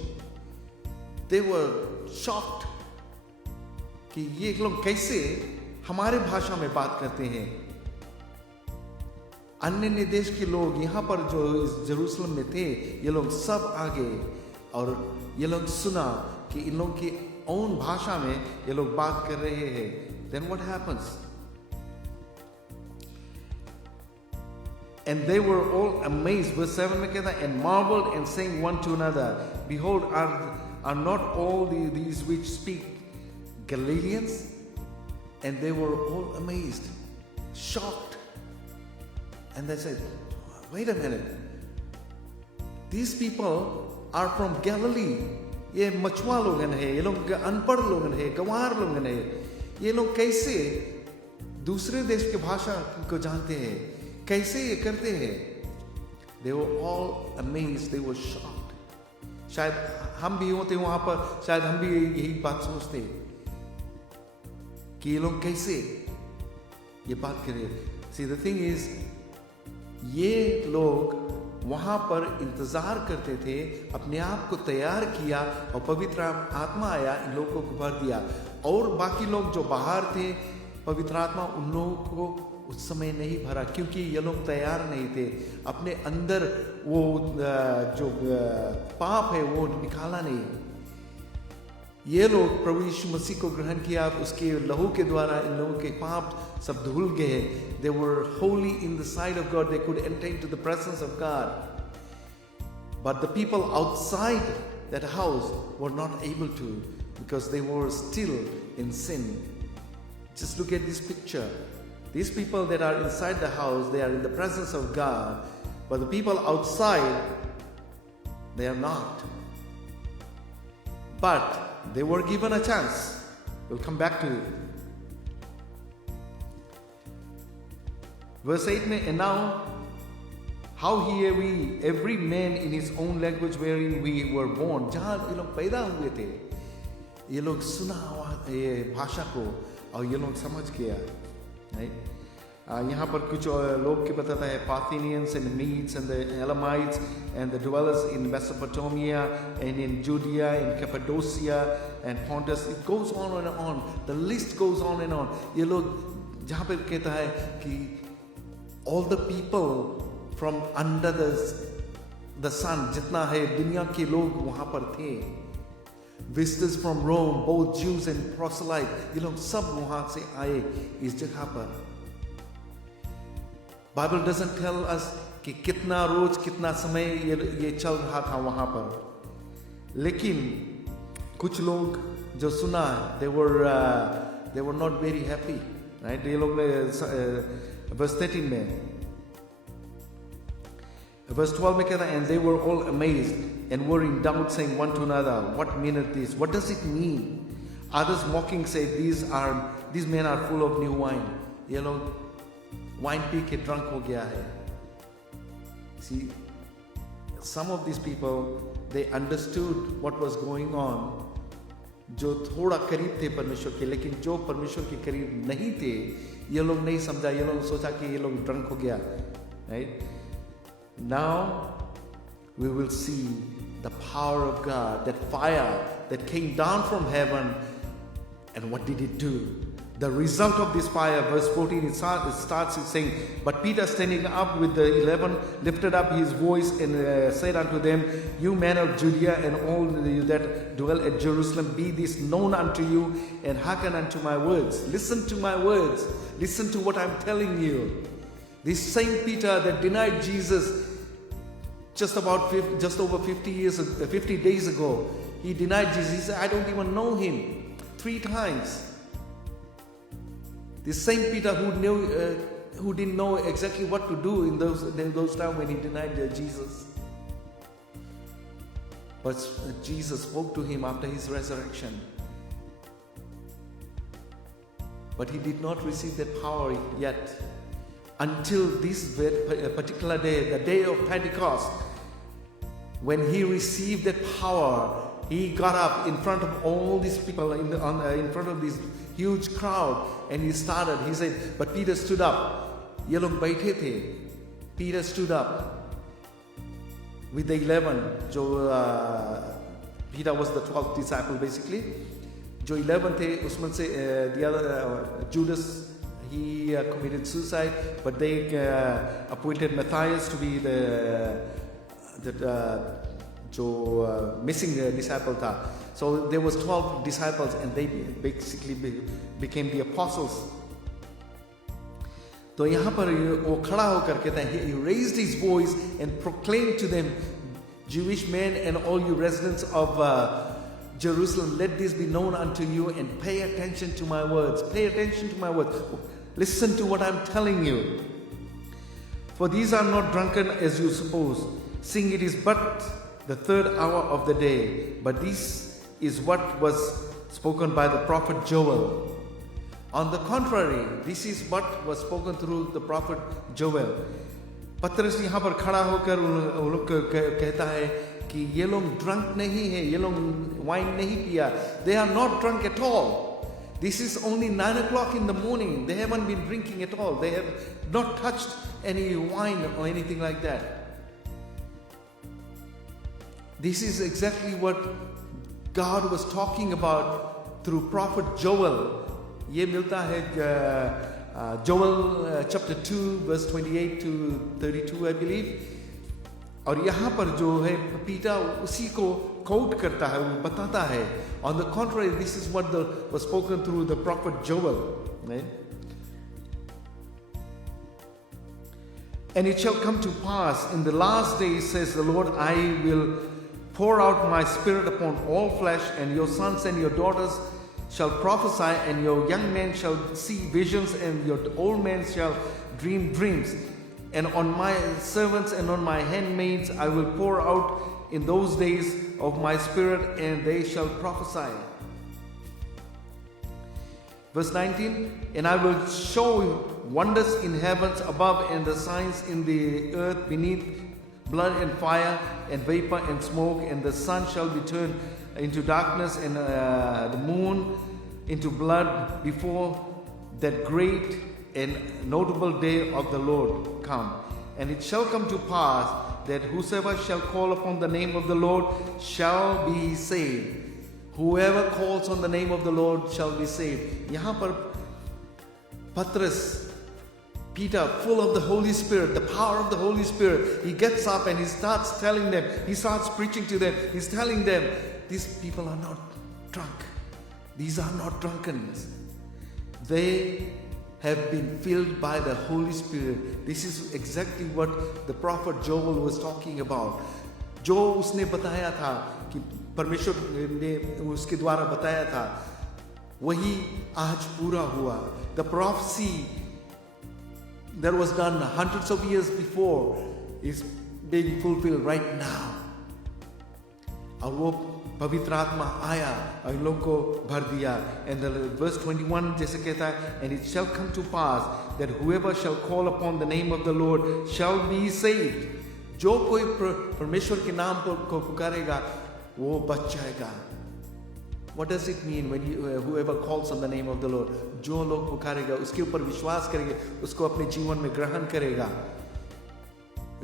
They were shocked कि ये लोग कैसे हमारे भाषा में बात करते हैं. अन्य देश के लोग यहाँ पर जो इस जेरूसलम में थे, ये लोग सब आ गए और ये लोग सुना कि इन लोग की ओन भाषा में ये लोग बात कर रहे हैं. Then what happens? And they were all amazed. Verse 7 में कहता है, and marveled and saying one to another, behold, are not all these which speak Galileans? And they were all amazed, shocked. And they said, wait a minute, these people are from Galilee. ये मछुआ लोगन है, ये लोग अनपढ़ लोगन है, गंवार लोगन है. ये लोग कैसे दूसरे देश की भाषा को जानते हैं, कैसे ये करते हैं. They were all amazed, they were shocked. शायद हम भी होते वहां पर, शायद हम भी यही बात सोचते कि ये लोग कैसे ये बात करें. See, the thing is, ये लोग वहां पर इंतजार करते थे, अपने आप को तैयार किया और पवित्र आत्मा आया, इन लोगों को भर दिया. और बाकी लोग जो बाहर थे, पवित्र आत्मा उन लोगों को उस समय नहीं भरा, क्योंकि ये लोग तैयार नहीं थे. अपने अंदर वो जो पाप है वो निकाला नहीं. ये लोग प्रभु यीशु मसीह को ग्रहण किया, उसके लहू के द्वारा इन लोगों के पाप सब धुल गए. They were holy in the sight of God. They could enter into the presence of God. But the people outside that house were not able to, because they were still in sin. Just look at this picture. These people that are inside the house, they are in the presence of God. But the people outside, they are not. But they were given a chance. We'll come back to it. Verse 8 में, and now how hear we every man in his own language wherein we were born. जहाँ ये लोग पैदा हुए थे, ये लोग सुना ये भाषा को और ये लोग समझ गया. Right? यहाँ पर कुछ लोग के बताता है Parthians and Medes and the Elamites and the dwellers in Mesopotamia and in Judea and Cappadocia and Pontus. It goes on and on. The list goes on and on. ये लोग जहाँ पे कहता है कि all the people from under the sun, जितना है दुनिया के लोग वहाँ पर थे. Visitors from Rome, both Jews and proselytes, ये लोग सब वहाँ से आए इस जगह पर. Bible doesn't tell us कि कितना रोज कितना समय ये चल रहा था वहाँ पर. लेकिन कुछ लोग जो सुना, they were not very happy, right? ये लोग ने verse 13 में, verse 12 में कहता है, and they were all amazed and were in doubt, saying one to another, what meaneth this? What does it mean? Others mocking said, these men are full of new wine. ये लोग wine P के drunk हो गया है. See, some of these people, they understood what was going on. जो थोड़ा करीब थे परमेश्वर के, लेकिन जो परमेश्वर के करीब नहीं थे, ये लोग नहीं समझा. ये लोग सोचा कि ये लोग drunk हो गया, right? Now we will see the power of God, that fire that came down from heaven, and what did it do? The result of this fire, verse 14, it starts saying, but Peter, standing up with the 11, lifted up his voice and said unto them, you men of Judea and all you that dwell at Jerusalem, be this known unto you, and hearken unto my words. Listen to my words. Listen to what I'm telling you. This same Peter that denied Jesus just over 50 days ago, he denied Jesus. He said, I don't even know him. 3 times. This same Peter who didn't know exactly what to do in those times when he denied Jesus. But Jesus spoke to him after his resurrection. But he did not receive that power yet. Until this particular day, the day of Pentecost, when he received that power, he got up in front of all these people, in front of this huge crowd, and he said, but Peter stood up. ये लोग बैठे थे. Peter stood up with the 11, Peter was the 12th disciple basically. जो 11 थे, उसमें से the other, Judas, he committed suicide, but they appointed Matthias to be the missing disciple था. So there was 12 disciples, and they basically became the apostles. तो यहाँ पर वो खड़ा होकर कहता है, he raised his voice and proclaimed to them, Jewish men and all you residents of Jerusalem, let this be known unto you, and pay attention to my words. Pay attention to my words. Listen to what I'm telling you. For these are not drunken as you suppose, seeing it is but the 3rd hour of the day. But this is what was spoken by the prophet Joel. On the contrary, this is what was spoken through the prophet Joel. पतरस यहाँ पर खड़ा होकर उन लोग कहता है कि ये लोग drunk नहीं है, ये लोग wine नहीं पिया. They are not drunk at all. This is only 9 o'clock in the morning. They haven't been drinking at all. They have not touched any wine or anything like that. This is exactly what God was talking about through prophet Joel. ये मिलता है Joel chapter 2 verse 28 to 32 I believe. और यहाँ पर जो है Peter उसी को quote करता है, वो बताता है. On the contrary, this is what was spoken through the prophet Joel. Right? And it shall come to pass in the last days, says the Lord, I will pour out my spirit upon all flesh, and your sons and your daughters shall prophesy, and your young men shall see visions, and your old men shall dream dreams. And on my servants and on my handmaids I will pour out in those days of my spirit, and they shall prophesy. Verse 19, and I will show wonders in heavens above, and the signs in the earth beneath, blood and fire and vapor and smoke, and the sun shall be turned into darkness, and the moon into blood before that great and notable day of the Lord come. And it shall come to pass that whosoever shall call upon the name of the Lord shall be saved. Whoever calls on the name of the Lord shall be saved. यहाँ पर Patras, Peter, full of the Holy Spirit, the power of the Holy Spirit, he gets up and he starts telling them, he starts preaching to them, he's telling them, these people are not drunk. These are not drunkenness. They have been filled by the Holy Spirit. This is exactly what the prophet Joel was talking about. जो उसने बताया था कि परमेश्वर ने उसके द्वारा बताया था, वही आज पूरा हुआ. The prophecy that was done hundreds of years before is being fulfilled right now. और वो पवित्र आत्मा आया और इन लोगों को भर दिया. And the verse 21 जैसे कहता है, and it shall come to pass that whoever shall call upon the name of the Lord shall be saved. जो कोई परमेश्वर के नाम को पुकारेगा वो बच जाएगा. What does it mean when whoever calls on the name of the Lord? जो लोग पुकारेगा, उसके ऊपर विश्वास करेंगे, उसको अपने जीवन में ग्रहण करेगा,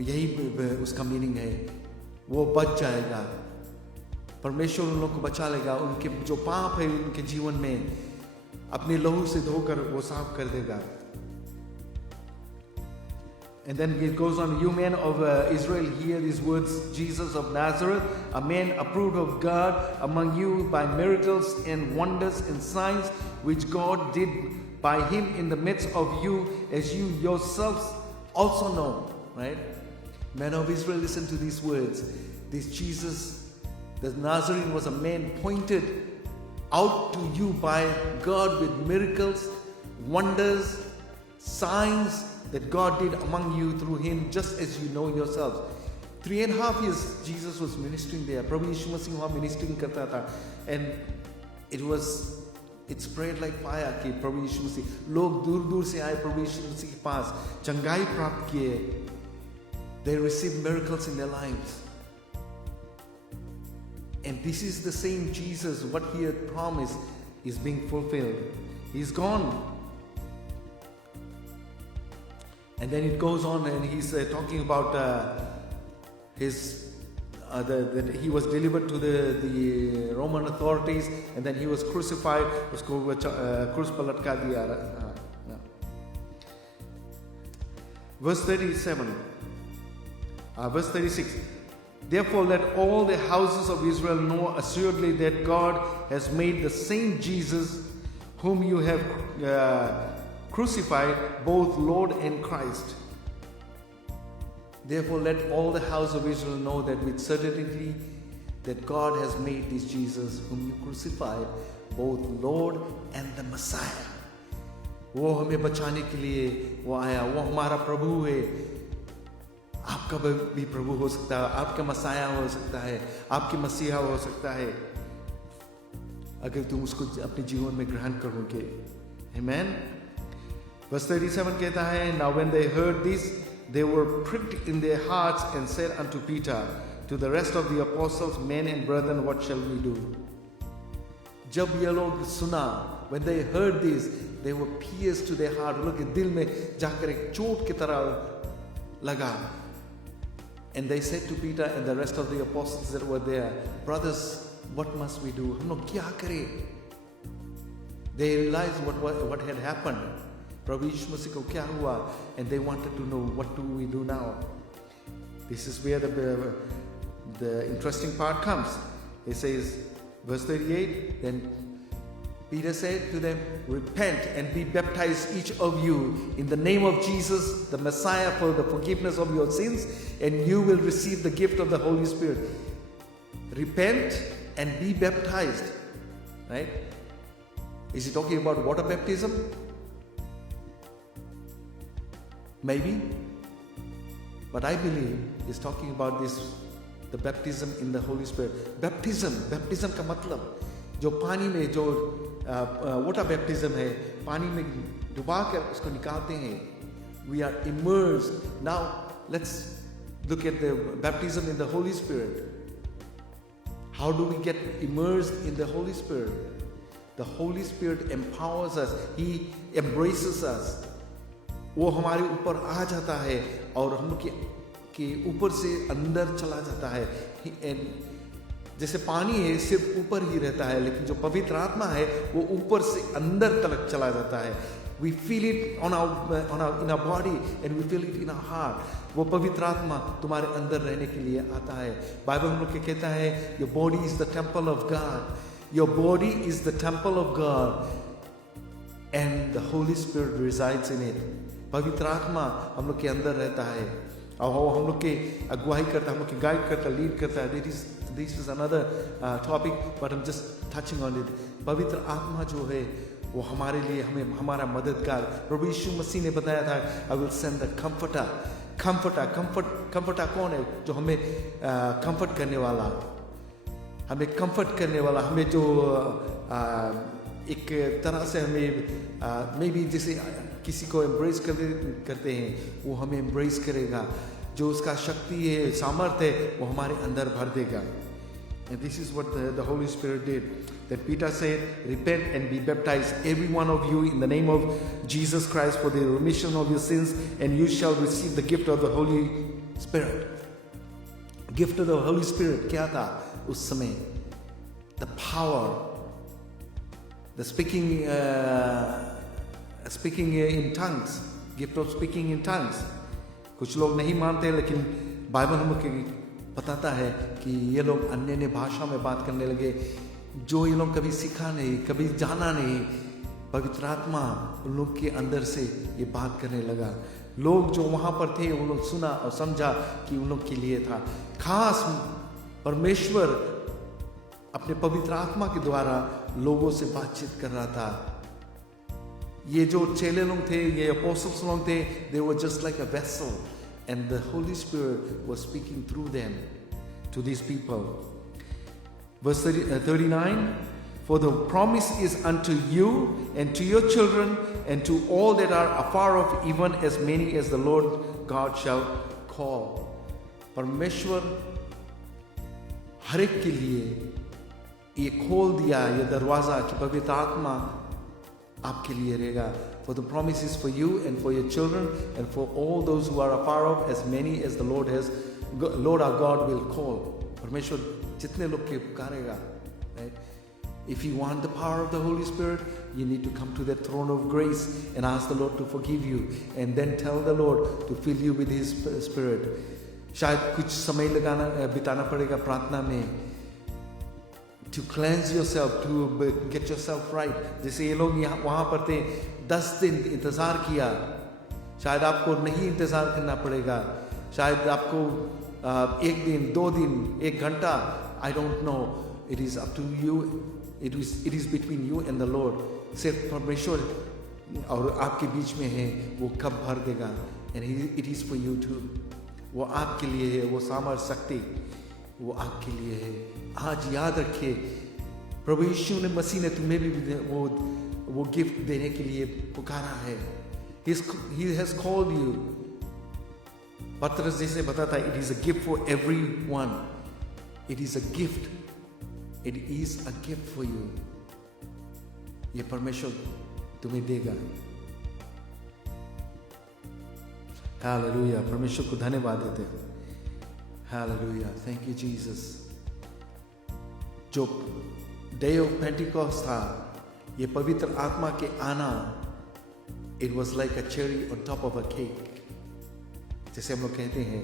यही उसका मीनिंग है. वो बच जाएगा. परमेश्वर उन लोगों को बचा लेगा. उनके जो पाप है उनके जीवन में अपने लहू से धोकर वो साफ कर देगा. And then it goes on, you men of Israel, hear these words, Jesus of Nazareth, a man approved of God among you by miracles and wonders and signs which God did by him in the midst of you, as you yourselves also know. Right? Men of Israel, listen to these words. This Jesus, the Nazarene, was a man pointed out to you by God with miracles, wonders, signs that God did among you through him, just as you know yourselves. 3.5 years Jesus was ministering there. प्रभु यीशु मसीह वहाँ ministering करता था. And it spread like fire कि प्रभु यीशु मसीह, लोग दूर दूर से आए प्रभु यीशु मसीह के पास, चंगाई प्राप्त किए. They received miracles in their lives. And this is the same Jesus, what he had promised is being fulfilled. He's gone. And then it goes on and he's talking about that he was delivered to the Roman authorities and then he was crucified. उसको क्रूस पर लटका दिया. Verse 37. Verse 36. Therefore let all the houses of Israel know assuredly that God has made the same Jesus whom you have crucified, both Lord and Christ. Therefore let all the house of Israel know that with certainty that God has made this Jesus whom you crucified, both Lord and the Messiah. वो हमें बचाने के लिए वो आया, वो हमारा प्रभु है. आपका भी प्रभु हो सकता है, आपका मसाया हो सकता है, आपकी मसीहा हो सकता है, अगर तुम उसको अपने जीवन में ग्रहण करोगे. Amen. Verse 37 कहता है, now when they heard this, they were pricked in their hearts and said unto Peter, to the rest of the apostles, men and brethren, what shall we do? जब ये लोग सुना, when they heard this, they were pierced to their heart. लोग के दिल में जाकर एक चोट की तरह लगा. And they said to Peter and the rest of the apostles that were there, brothers, what must we do? हम लोग क्या करें? They realized what had happened. प्रभु यीशु मसीह को क्या हुआ? And they wanted to know, what do we do now? This is where the interesting part comes. It says, verse 38, then Peter said to them, repent and be baptized each of you in the name of Jesus, the Messiah, for the forgiveness of your sins, and you will receive the gift of the Holy Spirit. Repent and be baptized. Right? Is he talking about water baptism? Maybe. But I believe he's talking about the baptism in the Holy Spirit. Baptism का मतलब जो पानी में जो water baptism है, पानी में डुबा कर उसको निकालते हैं. We are immersed. Now let's look at the baptism in the Holy Spirit. How do we get immersed in the Holy Spirit? The Holy Spirit empowers us. He embraces us. वो हमारे ऊपर आ जाता है और हम के ऊपर से अंदर चला जाता है। And जैसे पानी है सिर्फ ऊपर ही रहता है, लेकिन जो पवित्र आत्मा है वो ऊपर से अंदर तक चला जाता है। We feel it in our body and we feel it in our heart. वो पवित्र आत्मा तुम्हारे अंदर रहने के लिए आता है। बाइबल हम लोग कहता है your body is the temple of God. Your body is the temple of God and the Holy Spirit resides in it. पवित्र आत्मा हम लोग के अंदर रहता है और वो हम लोग के अगुवाई करता है, हम लोग के गाइड करता है, लीड करता है। This is another topic, but I'm just touching on it. पवित्र आत्मा जो है वो हमारे लिए हमें हमारा मददगार, प्रभु यीशु मसीह ने बताया था I will send the comforter. Comforter कौन है? जो हमें कंफर्ट करने वाला, हमें कंफर्ट करने वाला, हमें जो एक तरह से हमें मे बी जैसे किसी को एम्ब्रेस करते हैं वो हमें एम्ब्रेस करेगा। जो उसका शक्ति है, सामर्थ्य है, वो हमारे अंदर भर देगा। And this is what the Holy Spirit did. That Peter said, repent and be baptized, every one of you, in the name of Jesus Christ for the remission of your sins, and you shall receive the gift of the Holy Spirit. Gift of the Holy Spirit क्या था उस समय? The power, the speaking in tongues, gift of speaking in tongues. कुछ लोग नहीं मानते, लेकिन Bible हमको बताता है कि ये लोग अन्य भाषा में बात करने लगे, जो ये लोग कभी सीखा नहीं, कभी जाना नहीं। पवित्र आत्मा उन लोग के अंदर से ये बात करने लगा। लोग जो वहाँ पर थे उन लोग सुना और समझा कि उन लोग के लिए था। खास परमेश्वर अपने पवित्र आत्मा के द्वारा लोगों से बातचीत कर रहा था। ये जो चेले लोग थे, ये अपोस्टल्स लोग थे, they were just like a vessel. And the Holy Spirit was speaking through them to these people. Verse 39, for the promise is unto you and to your children and to all that are afar off, even as many as the Lord God shall call. परमेश्वर हर एक के लिए ये खोल दिया ये दरवाजा कि पवित्र आत्मा आपके लिए रहेगा। For the promise is for you and for your children and for all those who are afar off, as many as the Lord our God will call. परमेश्वर जितने लोग के पुकारेगा, right? If you want the power of the Holy Spirit, you need to come to the throne of grace and ask the Lord to forgive you, and then tell the Lord to fill you with His Spirit. शायद कुछ समय बिताना पड़ेगा प्रार्थना में, to cleanse yourself, to get yourself right. जैसे ये लोग यहाँ वहाँ पर थे, 10 दिन इंतज़ार किया। शायद आपको नहीं इंतज़ार करना पड़ेगा, शायद आपको 1 दिन, 2 दिन, 1 घंटा, I don't know. It is up to you. It is between you and the Lord. सिर्फ परमेश्वर और आपके बीच में है, वो कब भर देगा। And it is for you too. वो आपके लिए है, वो सामर्थ्य शक्ति वो आपके लिए है। आज याद रखिए, प्रभु यीशु ने मसीह ने तुम्हें भी वो गिफ्ट देने के लिए पुकारा है। He has called you. पत्रस जैसे बताता है, it is a gift for everyone. It is a gift. It is a gift for you. ये परमेश्वर तुम्हें देगा। हालेलुया, परमेश्वर को धन्यवाद देते हैं। Hallelujah, thank you Jesus. जो डे ऑफ पेंटिकॉस्ट था, ये पवित्र आत्मा के आना, it was like a cherry on top of a cake. जैसे हम लोग कहते हैं,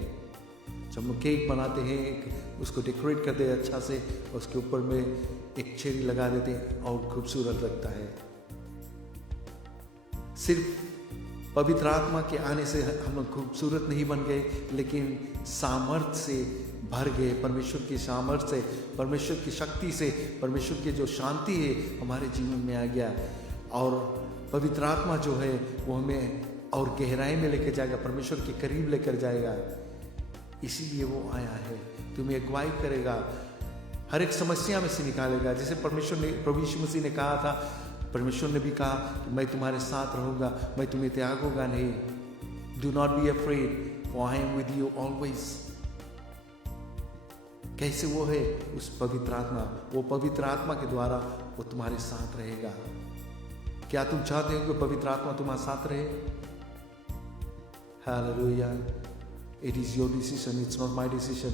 जब हम लोग केक बनाते हैं, उसको डेकोरेट करते हैं अच्छा से, उसके ऊपर में एक चेरी लगा देते हैं और खूबसूरत लगता है। सिर्फ पवित्र आत्मा के आने से हम लोग खूबसूरत नहीं बन गए, लेकिन सामर्थ्य से भर गए। परमेश्वर की सामर्थ्य से, परमेश्वर की शक्ति से, परमेश्वर की जो शांति है हमारे जीवन में आ गया। और पवित्र आत्मा जो है वो हमें और गहराई में लेकर जाएगा, परमेश्वर के करीब लेकर जाएगा। इसीलिए वो आया है, तुम्हें अगुवाई करेगा, हर एक समस्या में से निकालेगा। जैसे परमेश्वर ने, प्रभु यीशु मसीह ने कहा था, परमेश्वर ने भी कहा कि मैं तुम्हारे साथ रहूँगा, मैं तुम्हें त्यागूंगा नहीं। Do not be afraid, for I am with you always. कैसे वो है? उस पवित्र आत्मा, वो पवित्र आत्मा के द्वारा वो तुम्हारे साथ रहेगा। क्या तुम चाहते हो कि पवित्र आत्मा तुम्हारे साथ रहे? Hallelujah. It is your decision, it's not my decision.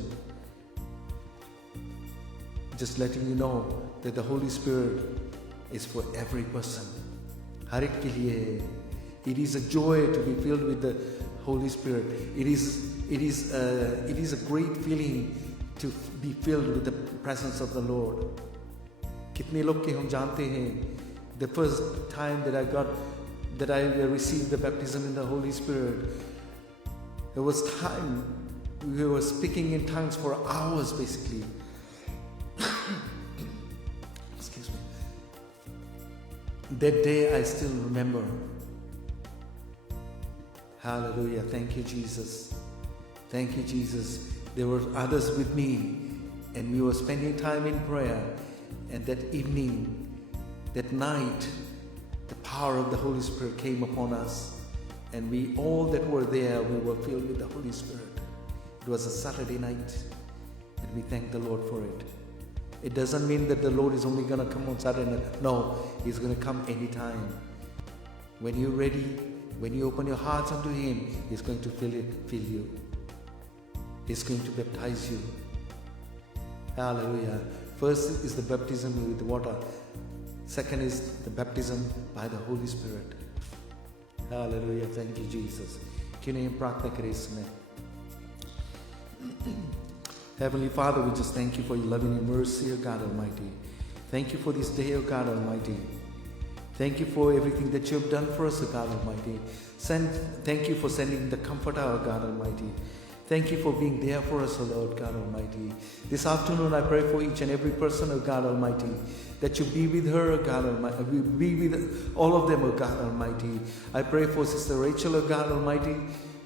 Just letting you know that the Holy Spirit is for every person. हर एक के लिए है. It is a joy to be filled with the Holy Spirit. It is a great feeling to be filled with the presence of the Lord. कितने लोग के हम जानते हैं, the first time that I received the baptism in the Holy Spirit, there was time we were speaking in tongues for hours basically. Excuse me. That day I still remember. Hallelujah. Thank you, Jesus. Thank you, Jesus. There were others with me, and we were spending time in prayer. And that evening, that night, the power of the Holy Spirit came upon us. And we all that were there, we were filled with the Holy Spirit. It was a Saturday night, and we thank the Lord for it. It doesn't mean that the Lord is only going to come on Saturday night. No, He's going to come anytime. When you're ready, when you open your hearts unto Him, He's going to fill you. He's going to baptize you. Hallelujah. First is the baptism with water. Second is the baptism by the Holy Spirit. Hallelujah. Thank you, Jesus. क्यों नहीं प्रार्थना करें इसमें? Heavenly Father, we just thank you for your loving and mercy, O God Almighty. Thank you for this day, O God Almighty. Thank you for everything that you have done for us, O God Almighty. Thank you for sending the Comforter, O God Almighty. Thank you for being there for us, O Lord God Almighty. This afternoon I pray for each and every person, O God Almighty, that you be with her, O God Almighty. Be with all of them, O God Almighty. I pray for Sister Rachel, O God Almighty,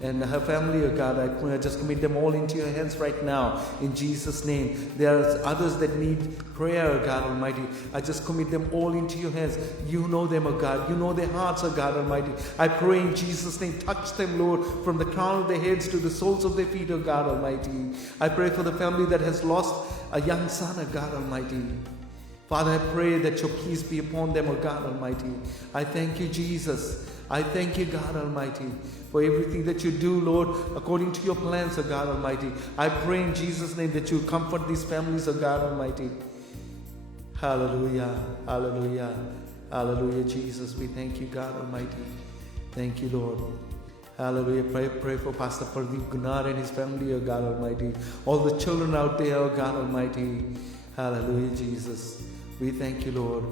and her family, O God. I just commit them all into your hands right now, in Jesus' name. There are others that need prayer, O God Almighty. I just commit them all into your hands. You know them, O God. You know their hearts, O God Almighty. I pray in Jesus' name, touch them, Lord, from the crown of their heads to the soles of their feet, O God Almighty. I pray for the family that has lost a young son, O God Almighty. Father, I pray that your peace be upon them, O God Almighty. I thank you, Jesus. I thank you, God Almighty, for everything that you do, Lord, according to your plans, O God Almighty. I pray in Jesus' name that you comfort these families, O God Almighty. Hallelujah, hallelujah, hallelujah, Jesus. We thank you, God Almighty. Thank you, Lord. Hallelujah. Pray for Pastor Pardeep Gunar and his family, O God Almighty. All the children out there, O God Almighty. Hallelujah, Jesus. We thank you, Lord.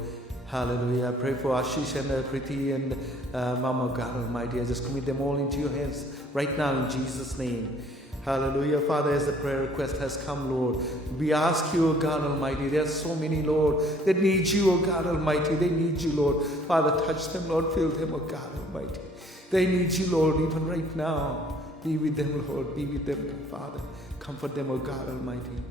Hallelujah. I pray for Ashish and Priti and Mama, God Almighty. I just commit them all into your hands right now in Jesus' name. Hallelujah. Father, as the prayer request has come, Lord, we ask you, O God Almighty. There are so many, Lord, that need you, O God Almighty. They need you, Lord. Father, touch them, Lord. Fill them, O God Almighty. They need you, Lord, even right now. Be with them, Lord. Be with them, Father. Comfort them, O God Almighty.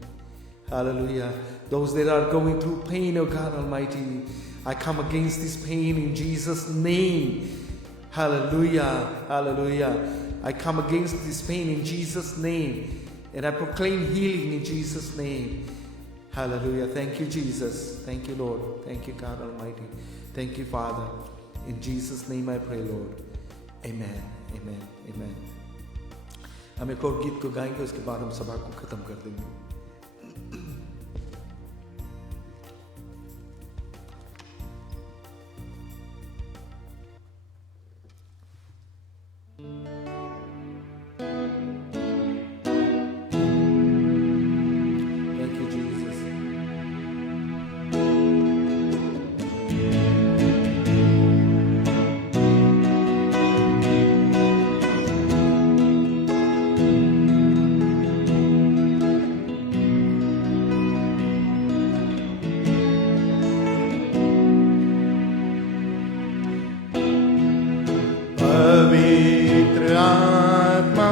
Hallelujah. Those that are going through pain, O God Almighty, I come against this pain in Jesus' name. Hallelujah. Hallelujah. I come against this pain in Jesus' name. And I proclaim healing in Jesus' name. Hallelujah. Thank you, Jesus. Thank you, Lord. Thank you, God Almighty. Thank you, Father. In Jesus' name I pray, Lord. Amen. Amen. Amen. हम एक और गीत को गाएंगे, उसके बाद हम सभा को खत्म कर देंगे. पवित्र आत्मा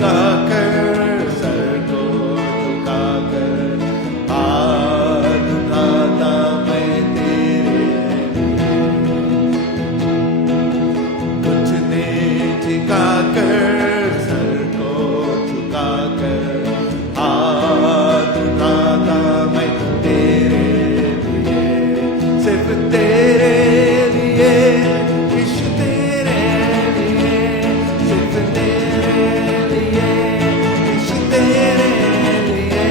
झुकाकर सर को झुकाकर हाथ उठाता मैं तेरे घुटने टिकाकर सर को झुकाकर हाथ उठाता मैं तेरे लिए सिर्फ तेरे लिए यीशु तेरे लिए सिर्फ तेरे लिए यीशु तेरे लिए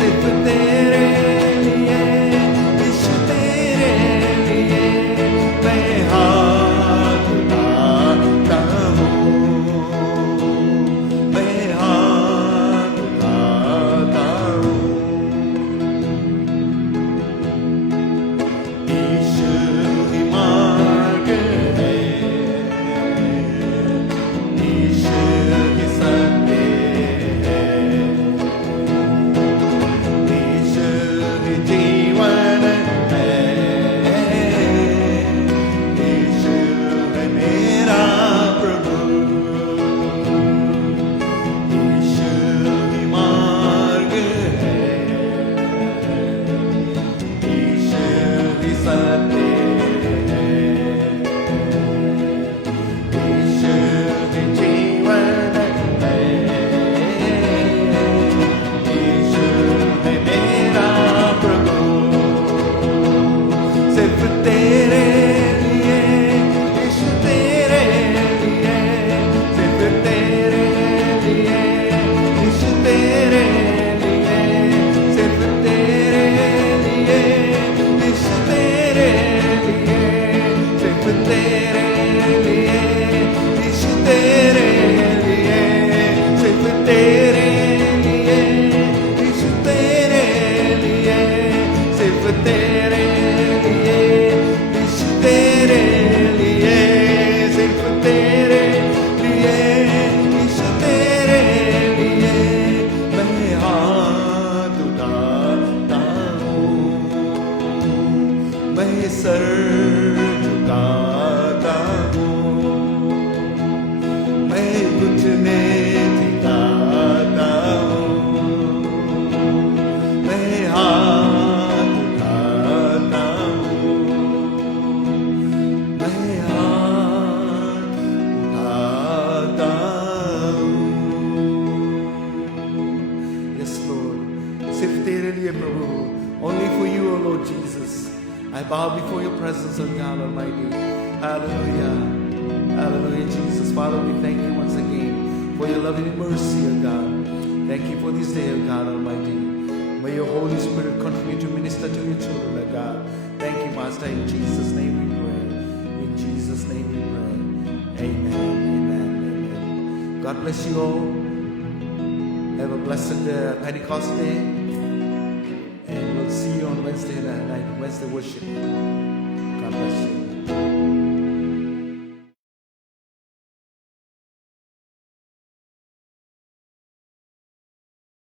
सिर्फ तेरे लिए यीशु तेरे लिए मैं हाथ उठाता हूँ मैं हाथ उठाता हूँ यीशु ही मार्ग है यीशु ही सत्य है यीशु ही जीवन है यीशु है मेरा प्रभु यीशु ही मार्ग है यीशु ही सत्य है यीशु ही जीवन है यीशु है मेरा प्रभु सिर्फ तेरे लिए यीशु तेरे लिए सिर्फ तेरे लिए यीशु तेरे लिए सिर्फ तेरे लिए यीशु तेरे लिए सिर्फ तेरे लिए यीशु तेरे लिए सिर्फ तेरे लिए यीशु तेरे लिए सिर्फ तेरे लिए यीशु तेरे लिए सिर्फ तेरे लिए यीशु तेरे लिए मैं हाथ उठाता हूँ मैं सर झुकाता हूँ मैं घुटने टिकाता हूँ मैं हाथ उठाता हूँ मैं हाथ उठाता हूँ Yes, Lord. सिर्फ तेरे लिए प्रभु only for you, O Lord Jesus. I bow before your presence, O God Almighty. Hallelujah. Hallelujah, Jesus. Father, we thank you once again for your loving mercy, O God. Thank you for this day, O God Almighty. May your Holy Spirit continue to minister to your children, O God. Thank you, Master. In Jesus' name we pray. In Jesus' name we pray. Amen. Amen. Amen. God bless you all. Have a blessed Pentecost day. And we'll see you on Wednesday night, Wednesday worship. God bless you.